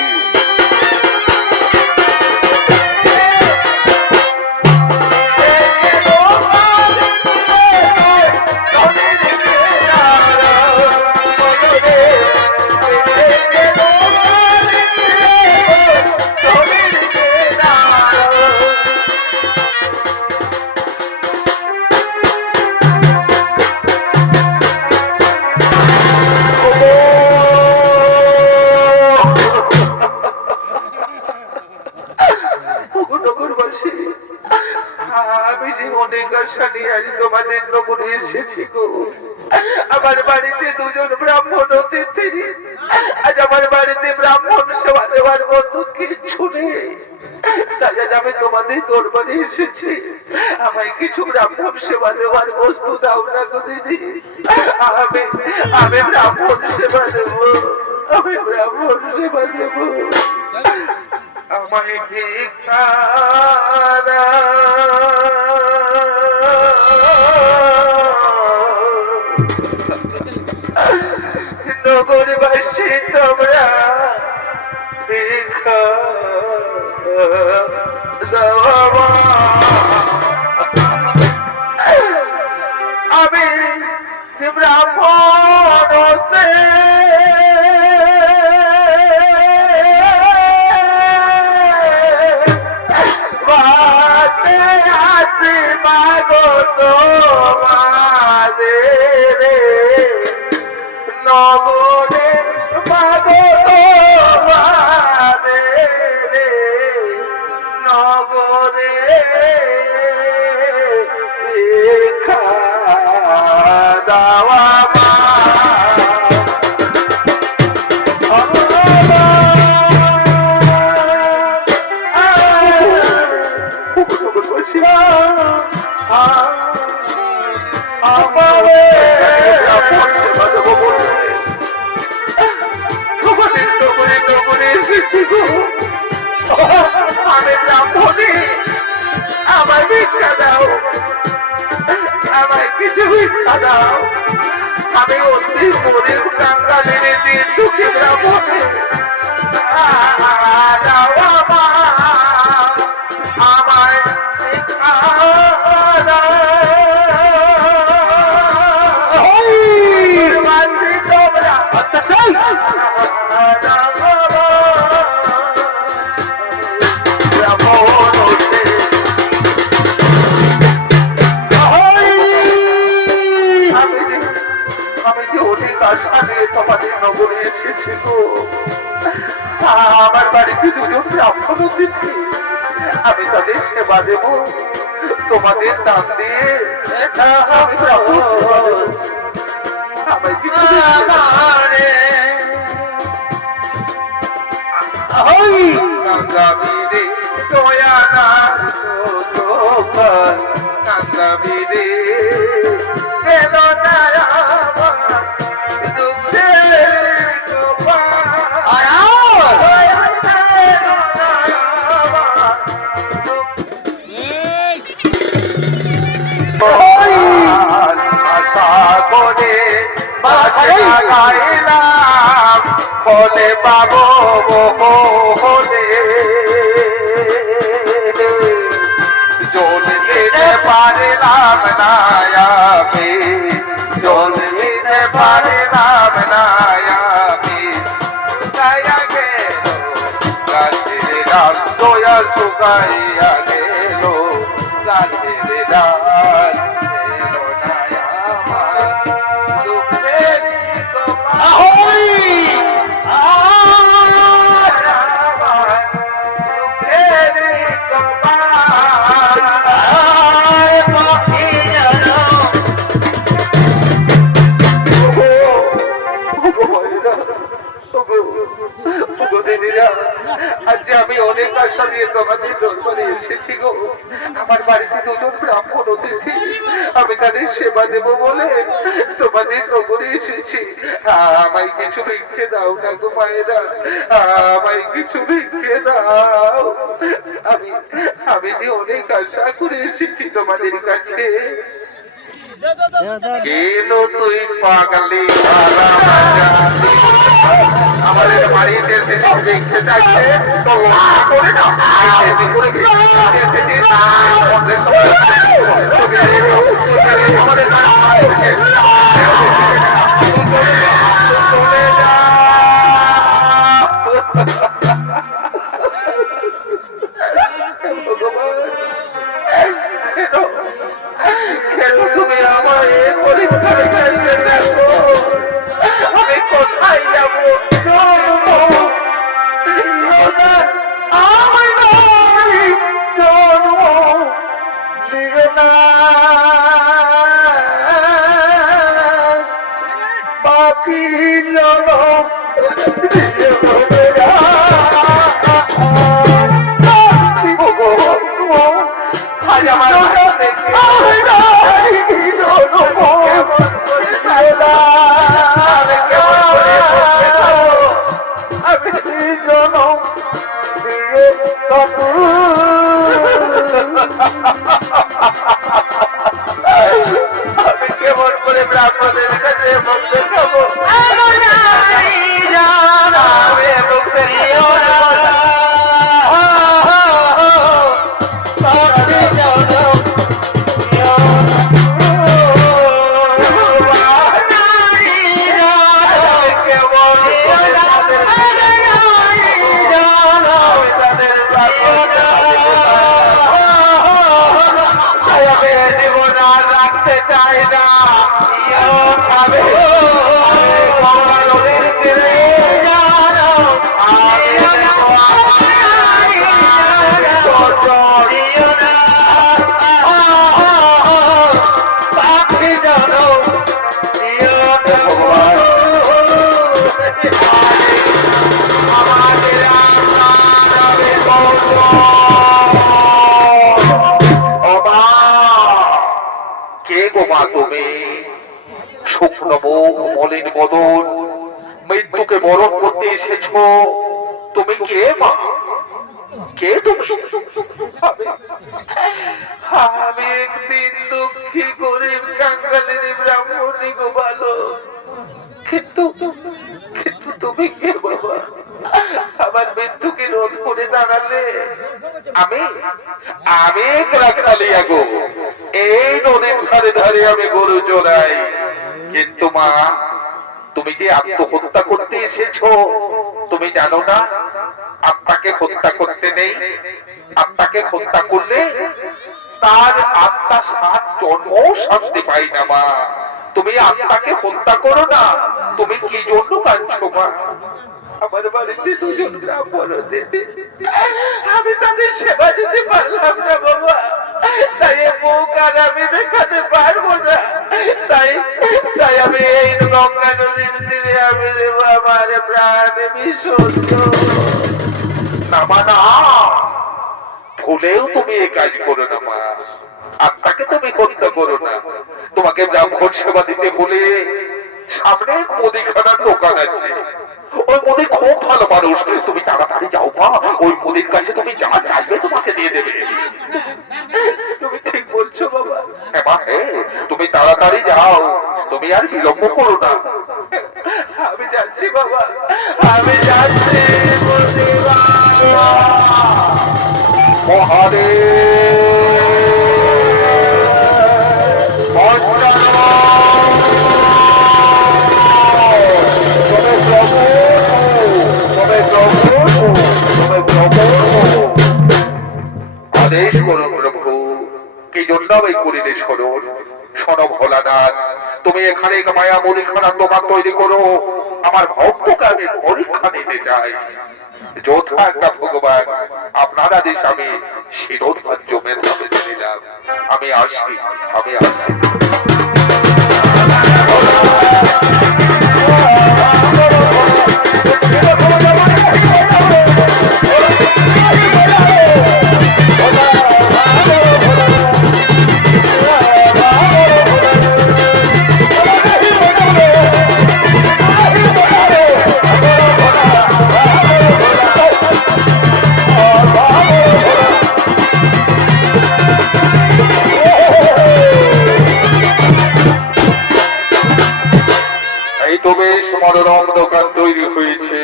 আমি যে অনেক আশা নিয়ে আজ তোমাদের নগরে এসেছি গো। আমার বাড়িতে দুজন ব্রাহ্মণ অতিথি, আজ আমার বাড়িতে ব্রাহ্মণ সেবা দেওয়ার মতো কিছু নেই। তাই আজ আমি তোমাদের দরবারে এসেছি, আমায় কিছু ব্রাহ্মণ সেবা দেওয়ার বস্তু দাও না গো দিদি। আমি ব্রাহ্মণ সেবা দেব, আমি ব্রাহ্মণ সেবা দেব। আমায় ভিক্ষা নগরবাসী তোমরা ভিক্ষা দাও। আমি ব্রাহ্মণ আসি মাগো তোমাদের নগরে, মাগো তোমাদের নগরে ভিক্ষা দাওয়া আমি ব্রাহ্মণী, আমায় ভিক্ষা দাও, আমায় কিছু ভিক্ষা দাও। আমি অতি গরিব কাঙ্গালের দিন দুঃখে ব্রাহ্মণী দাও আমায় ভিক্ষা দাও। তোমাদের নগরে এসেছি গো। আমার বাড়িতে দুজন ব্রাহ্মণ অতিথি, আমি তাদের সেবা দেব তোমাদের দাম দিয়ে। আমি ব্রাহ্মণ সেবা দেব, আমায় কিছু গঙ্গাবীরে দয়ানা গঙ্গাবীরে এলো নারা গাইলাম হলে পাবো হলে জল দিতে পারলাম না আমি, জল দিতে পারলাম না আমি। শুকাইয়া গেল গাছের ডাল, দয়া শুকাইয়া গেল গাছের ডাল। আজ আমি অনেক আশা নিয়ে তোমাদের দরবারে এসেছি গো। আমার বাড়িতে দুজন ব্রাহ্মণ অতিথি, আমি তাদের সেবা দেব বলে তোমাদের নগরে এসেছি। আমায় কিছু ভিক্ষে দাও না গো মায়েরা, আমায় কিছু ভিক্ষে দাও। আমি যে অনেক আশা করে এসেছি তোমাদের কাছে। কেন তুই পাগলি আমাদের বাড়িতে দেখতে যাচ্ছে তো করে না আমাদের তুমি আমার পরীক্ষায় দেখো আমি কোথায় যাবো। আমার জন্ম ততু আমি কেমন করে ব্রাহ্মণের কাছে ভক্ত খাবো? রাখতে চাই না কে গো মা তুমি? শুকনো মুখ, মলিন বদন, মৃত্যুকে বরণ করতে এসেছো। তুমি কে মা? কে তুমি? আমি একদিন দুঃখী গরিব কাঙ্গালের ব্রাহ্মণী গো ভালো, কিন্তু কিন্তু তুমি কে বাবা? আমার মৃত্যুকে রোধ করে দাঁড়ালে। আমি আমি কালিয়া গো, এই নদীর ধারে ধারে আমি গরু চড়াই। কিন্তু মা, তুমি যে আত্মহত্যা করতে এসেছো, তুমি জানো না আত্মাকে হত্যা করতে নেই? আত্মাকে হত্যা করলে তার আত্মা 7 জন্ম শান্তি পাই না মা। তুমি আত্মাকে হত্যা করো না। তুমি কি জন্য কাঁদছো মা? আমার বাড়িতে 2 জন ব্রাহ্মণ দিতে, আমি তাদের সেবা দিতে পারলাম না বাবা, তাই মুখ আর আমি দেখাতে পারবো না। তাই তাই আমি এই গঙ্গা নদীর তীরে আমি দেব আমার প্রাণ বিসর্জন। না মা না, ভুলেও তুমি এই কাজ করো না মা। আত্মাকে তুমি হত্যা করো না। তোমাকে ব্রাহ্মণ সেবা দিতে বলে সামনে মুদিখানার দোকান আছে, ওই মুদি খুব ভালো মানুষ। তুমি তাড়াতাড়ি যাও মা, ওই মুদির কাছে তুমি যা চাইবে তোমাকে দিয়ে দেবে। তুমি ঠিক বলছো বাবা। হ্যাঁ মা, হ্যাঁ, তুমি তাড়াতাড়ি যাও, তুমি আর বিলম্ব করো না। আমি যাচ্ছি বাবা, আমি যাচ্ছি। আদেশ করুন প্রভু, কি জন্য এই করিলে স্মরণ? শোনো ভোলানাথ, তুমি এখানে মায়া মুদিখানার দোকান তৈরি করো। আমার ভক্তকে আমি পরীক্ষা নিতে চাই। যথা একটা ভগবান, আপনার আদেশ আমি শিরোধার্য মেধাবে নিলাম। আমি আসি, আমি আসি। মনোরম দোকান তৈরি হয়েছে।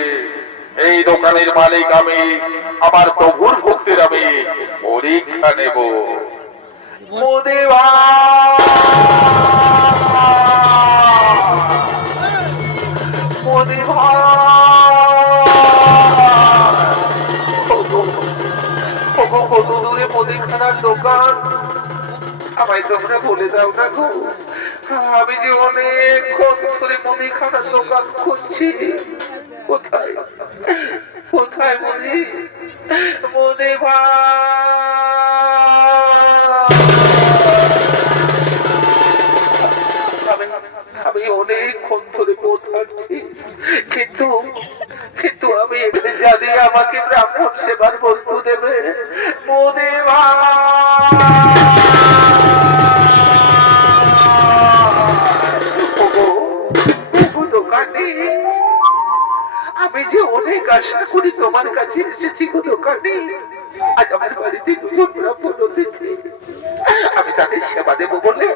এই দোকানের মালিক আমি, আমার প্রভুর ভক্তের আমি পরীক্ষা নেব। কত দূরে মুদিখানার দোকান, আমায় তোমরা বলে দাও না গো। আমি যে অনেকক্ষণ ধরে মুদিখানার দোকান খুঁজছি। কোথায় কোথায় মুদি মুদি আমি অনেকক্ষণ ধরে পৌঁছাচ্ছি, কিন্তু কিন্তু আমি জানি আমাকে ব্রাহ্মণ সেবার বস্তু দেবে। মুদি দোকানে আমি যে অনেক আশা করি তোমার কাছে এসেছি গো। দোকানি আজ আমার বাড়িতে নতুন ব্রাহ্মণ অতিথি, আমি তাদের সেবা দেবো বলে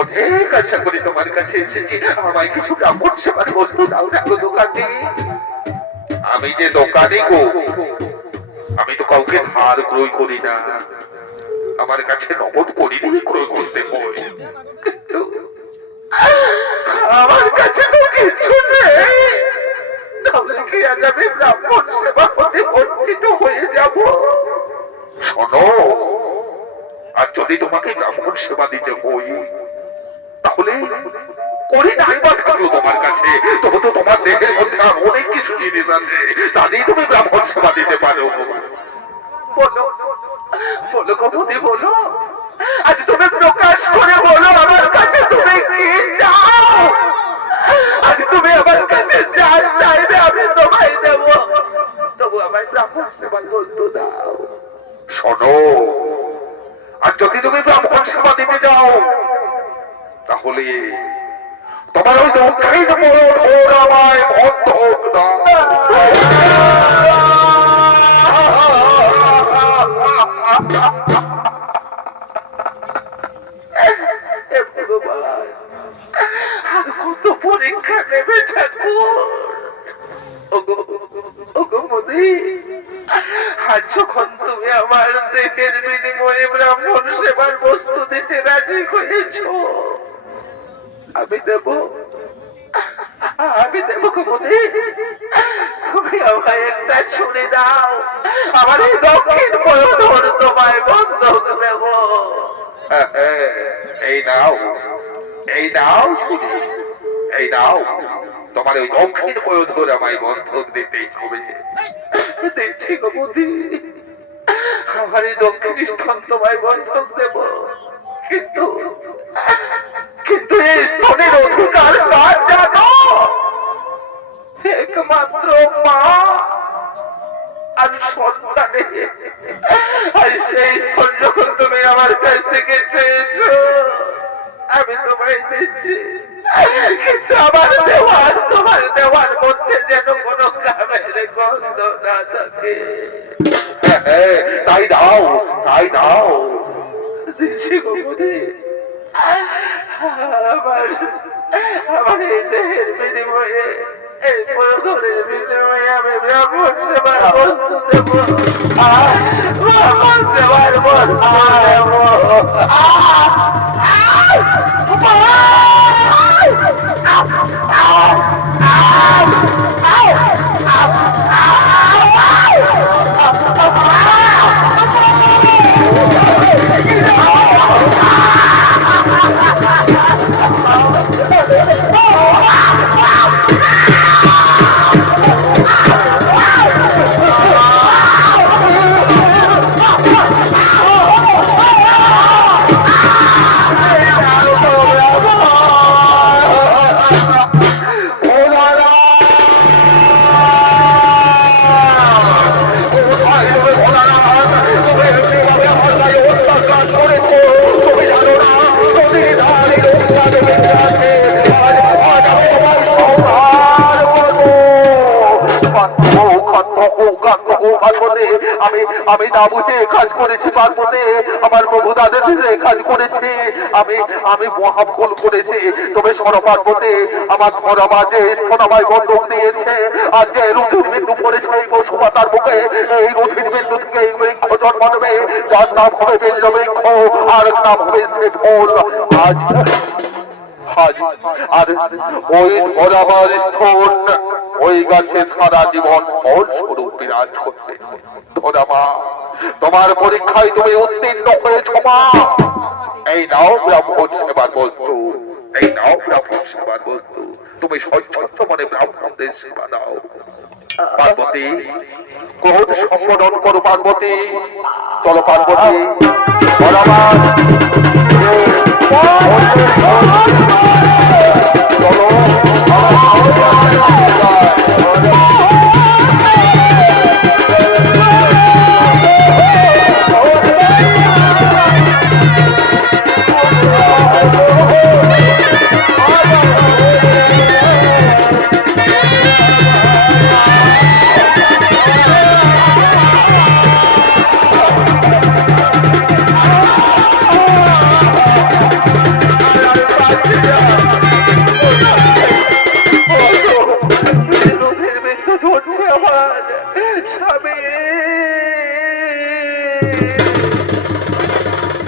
অনেক আশা করি তোমার কাছে এসেছি। আমায় কিছু ব্রাহ্মণ সেবার বস্তু দাও না গো দোকানি। আমি যে দোকানি গো, আমি তো কাউকে ধার ক্রয় করি না, আমার কাছে নগদ করিনি ক্রয় করতে হয়। কিন্তু আমার কাছে তো কিছু নেই, তাহলে কি আজ আমি ব্রাহ্মণ সেবা হতে বঞ্চিত হয়ে যাব? শোনো, আর যদি তোমাকে ব্রাহ্মণ সেবা দিতে হই তাহলে করি নাই বা থাকলো তোমার কাছে, তবু তো তোমার দেহের মধ্যে আর অনেক কিছু জিনিস আছে, তাতেই তুমি ব্রাহ্মণ সেবা দিতে পারো। বলো বলো কবি, বলো আজ তুমি প্রকাশ করে বলো আমার কাছে তুমি কি চাও? আজ তুমি আমার কাছে যা চাইবে আমি তোমায় দেব, তবু আমায় ব্রাহ্মণ সেবা বলতো দাও। শোনো, আর যদি তুমি ব্রাহ্মণ সেবা দিতে যাও তাহলে তোমার ওই দক্ষিণ আমায় বন্ধক দাও। কত পরীক্ষা নেবে ঠাকুর, আজ যখন তুমি আমার দেহের বিনিময়ে ব্রাহ্মণ সেবার বস্তু দিতে রাজি হয়েছ, আমি দেব কুমুদি। তুমি আমায় একটা ছুরি দাও, আমার এই দক্ষিণ পয়ধর তোমায় বন্ধক দেব। এই নাও, এই নাও ছুরি, এই নাও, তোমার ওই দক্ষিণ পয়ধর আমায় বন্ধক দিতেই হবে। দেখছি কুমুদি, আমার এই দক্ষিণ স্থান তোমায় বন্ধক দেব, কিন্তু কিন্তু এই স্তনের অধিকার কার জানো? একমাত্র মা আর সন্তানে। আর সেই স্তন যখন তুমি আমার কাছ থেকে চেয়েছো আমি তোমায় দিচ্ছি, কিন্তু আমার দেওয়ার মধ্যে যেন কোনো কামের গন্ধ না থাকে। তাই দাও, তাই দাও, দিচ্ছি গোপনে। আমার এই দেহের বিনিময়ে, এই পয়ধরের বিনিময়ে আমি ব্রাহ্মণ সেবার বস্তু দেব, ব্রাহ্মণ সেবার বস্তু দেব। আমি না বুঝে কাজ করেছি পার্বতী, আমার প্রভু দাদের কাজ করেছি, আমি মহাভুল করেছি। তবে শোনো পার্বতী, আমার ধর্মাজে সোনামায় বন্ধক দিয়েছে, আর যে রুধির বিন্দু পড়েছে এই বসুমাতার বুকে, এই রুধির বিন্দু থেকে এই বৃক্ষ জন্ম নেবে, যার নাম হবে বেল্ল বৃক্ষ, আর নাম হবে শ্রীফল। আর ওই ধরাবার স্থল, ওই গাছে সারা জীবন ফল স্বরূপ বিরাজ করবে। ধরামা, তোমার পরীক্ষায় তুমি উত্তীর্ণ হয়েছ মা। এই নাও ব্রাহ্মণ সেবার বস্তু, এই নাও ব্রাহ্মণ সেবার বস্তু, তুমি সচ্ছন্দ মনে ব্রাহ্মণদের সেবা দাও। পার্বতী, ক্রোধ সম্বোধন করো পার্বতী। চলো পার্বতী, ধরামা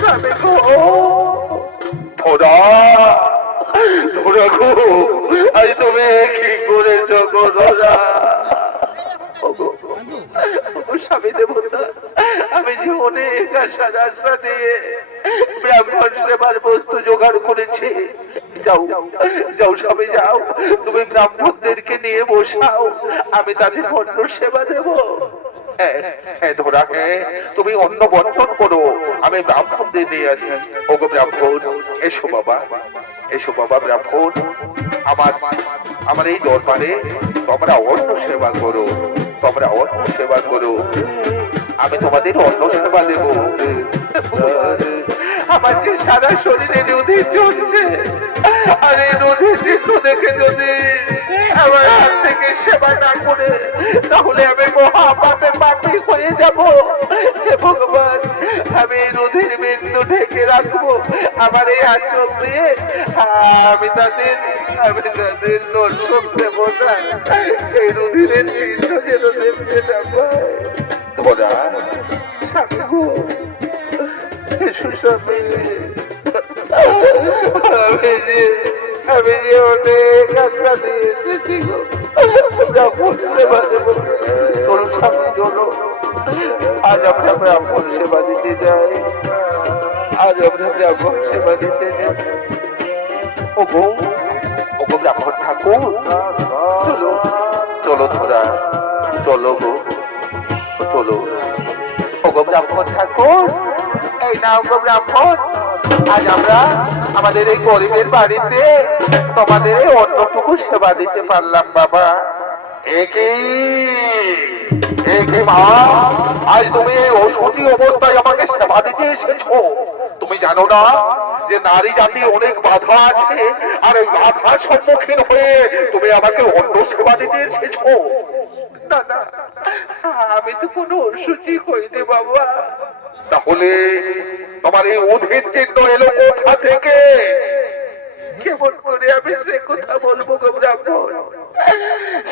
স্বামী গো, ধরা ধরা গো, আজ তুমি কি করেছো গো ধরা? স্বামী দেবতা, আমি যে অনেক আশা দিয়ে ব্রাহ্মণ সেবার বস্তু জোগাড় করেছি। যাও যাও স্বামী যাও, তুমি ব্রাহ্মণদেরকে নিয়ে বসাও, আমি তাদের অন্ন সেবা দেব। ধরা তুমি অন্ন বন্টন করো, আমি ব্রাহ্মণদের নিয়ে আসি। ওগো ব্রাহ্মণ, এসো বাবা, এসো বাবা ব্রাহ্মণ, আমার এই দরবারে তোমরা অন্ন সেবা করো, তোমরা অন্ন সেবা করো, আমি তোমাদের অন্ন সেবা দেব। আমার যে সারা শরীরে নদীর চলছে, আর এই নদীর চিত্র দেখে যদি আমার হাত থেকে সেবা না করে, তাহলে আমি মহাপাপে পাপী হয়ে যাব। হে ভগবান, আমি নদীর বিন্দু ঢেকে রাখবো আমার এই আচল দিয়ে। আমি তাদের দর্শক দেব না, এই নদীর চিত্র যেন দেখতে না পায়। ধরা স্বামী গো, এসো স্বামী, আমি যে অনেক আশা দিয়ে এসেছি গো, ব্রাহ্মণ সেবা দেব। তোর স্বামী চলো, আজ আমরা ব্রাহ্মণ সেবা দিতে যাই, আজ আমরা ব্রাহ্মণ সেবা দিতে যাই। ওগো ওগো ব্রাহ্মণ ঠাকুর, চলো চলো ধরা, চলো গো চলো। ওগো ব্রাহ্মণ ঠাকুর, এই নাও গো ব্রাহ্মণ, আজ আমরা আমাদের এই গরিবের বাড়িতে তোমাদের অন্যটুকু সেবা দিতে পারলাম বাবা। একই মা, আজ তুমি অসুখী অবস্থায় আমাকে সেবা দিতে এসেছো। তুমি জানো না যে নারী জাতি অনেক বাধা আছে, আর এই বাধার সম্মুখীন হয়ে তুমি আমাকে অন্য সেবা দিতে এসেছো? না না, আমি তো কোনো অসুচি হইনি বাবা। তাহলে তোমার এই অধীর চিহ্ন এলো কোথা থেকে? কেমন করে আমি সে কথা বলবো গো ব্রাহ্মণ?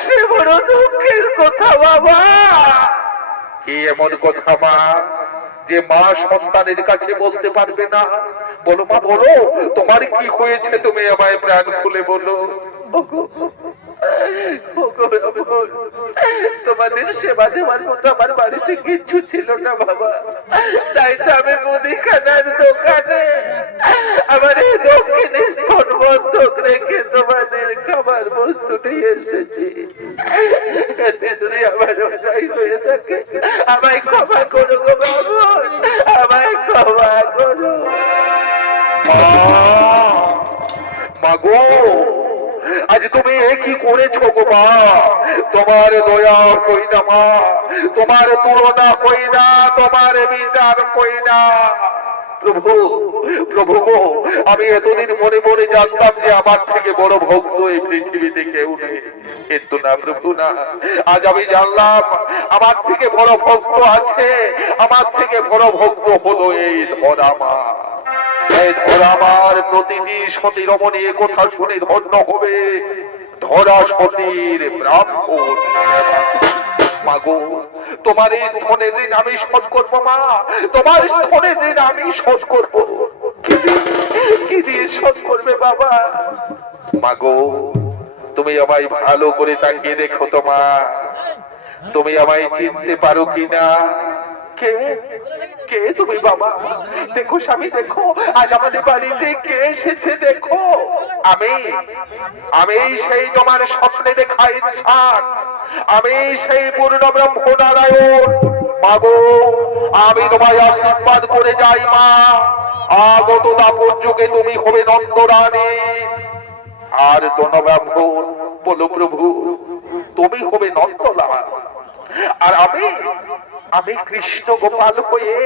সে বড় দুঃখের কথা বাবা। কি এমন কথা মা, যে মা সন্তানের কাছে বলতে পারবে না? বলো মা, বলো তোমার কি হয়েছে, তুমি আমায় প্রাণ খুলে বলো। তোমাদের সেবা দেওয়ার মতো আমার বাড়িতে কিচ্ছু ছিল না বাবা, তাই তো আমি মুদিখানার দোকানে আমার এই দক্ষিণে স্তন বন্ধক রেখে তোমাদের খাবার বস্তু নিয়ে এসেছি। এতে যদি আমার অন্যায় হয়ে থাকে আমায় ক্ষমা করো গো বাবা, আমায় ক্ষমা করো। মাগো, আজ তুমি কি করেছো গো মা? তোমার দয়া কই না মা, তোমার তুলনা কই না, তোমার বিচার কই না। প্রভু প্রভু গো, আমি এতদিন মনে মনে জানতাম যে আমার থেকে বড় ভক্ত এই পৃথিবীতে কেউ নেই, কিন্তু না প্রভু না, আজ আমি জানলাম আমার থেকে বড় ভক্ত আছে, আমার থেকে বড় ভক্ত হলো এই ধরা মা। এই ধরা মার প্রতিটি সতী রমণী কথা শুনে ধন্য হবে। ধরা সতীর ব্রাহ্মণ মাগো, তোমার এই স্থনের দিন আমি শোধ করবো মা, তোমার স্থনের দিন আমি শোধ করবো। কি দিয়ে শোধ করবে বাবা? মাগো, তুমি আমায় ভালো করে তাকিয়ে দেখো তো মা, তুমি আমায় চিনতে পারো কিনা? কে কে তুমি বাবা? দেখো স্বামী, দেখো আজ আমাদের বাড়িতে কে এসেছে দেখো। আমি সেই তোমার স্বপ্নে দেখা ইনসান, আমি সেই পূর্ণ ব্রহ্ম নারায়ণ। মাগো, আমি তোমায় আশীর্বাদ করে যাই মা, আগত দাপর যুগে তুমি হবে নন্দরানী। আর জনব্রাহ্মণ বলো প্রভু, তুমি হবে নন্দলাল, আর আমি কৃষ্ণ গোপাল হয়ে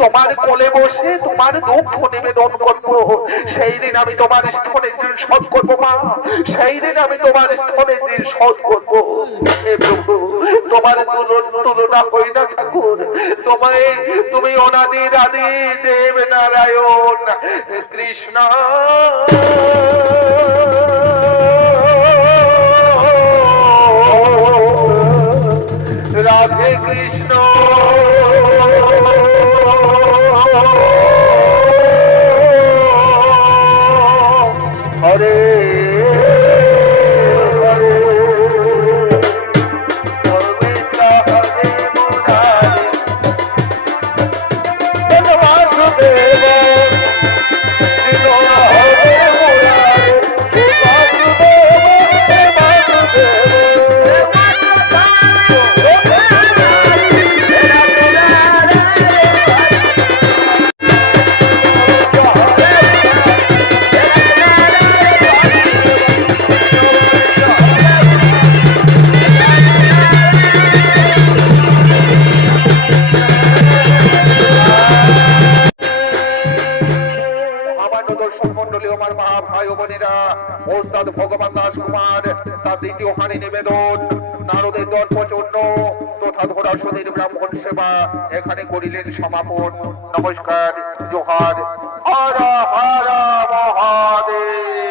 তোমার কোলে বসে তোমার দুঃখ নিবেদন করব। সেই দিন আমি তোমার স্থনের দিন শোধ করবো মা, সেই দিন আমি তোমার স্থনের দিন শোধ করবো। হে প্রভু, তোমার তুলনা হই না ঠাকুর, তুমি অনাদির আদি দেব নারায়ণ কৃষ্ণ। রাধে কৃষ্ণ। তার দ্বিতীয় হানি নিবেদন নারদের দর্পচূর্ণ তথা ধরাসনের ব্রাহ্মণ সেবা এখানে করিলেন সমাপন। নমস্কার, জোহার, হর হর মহাদেব।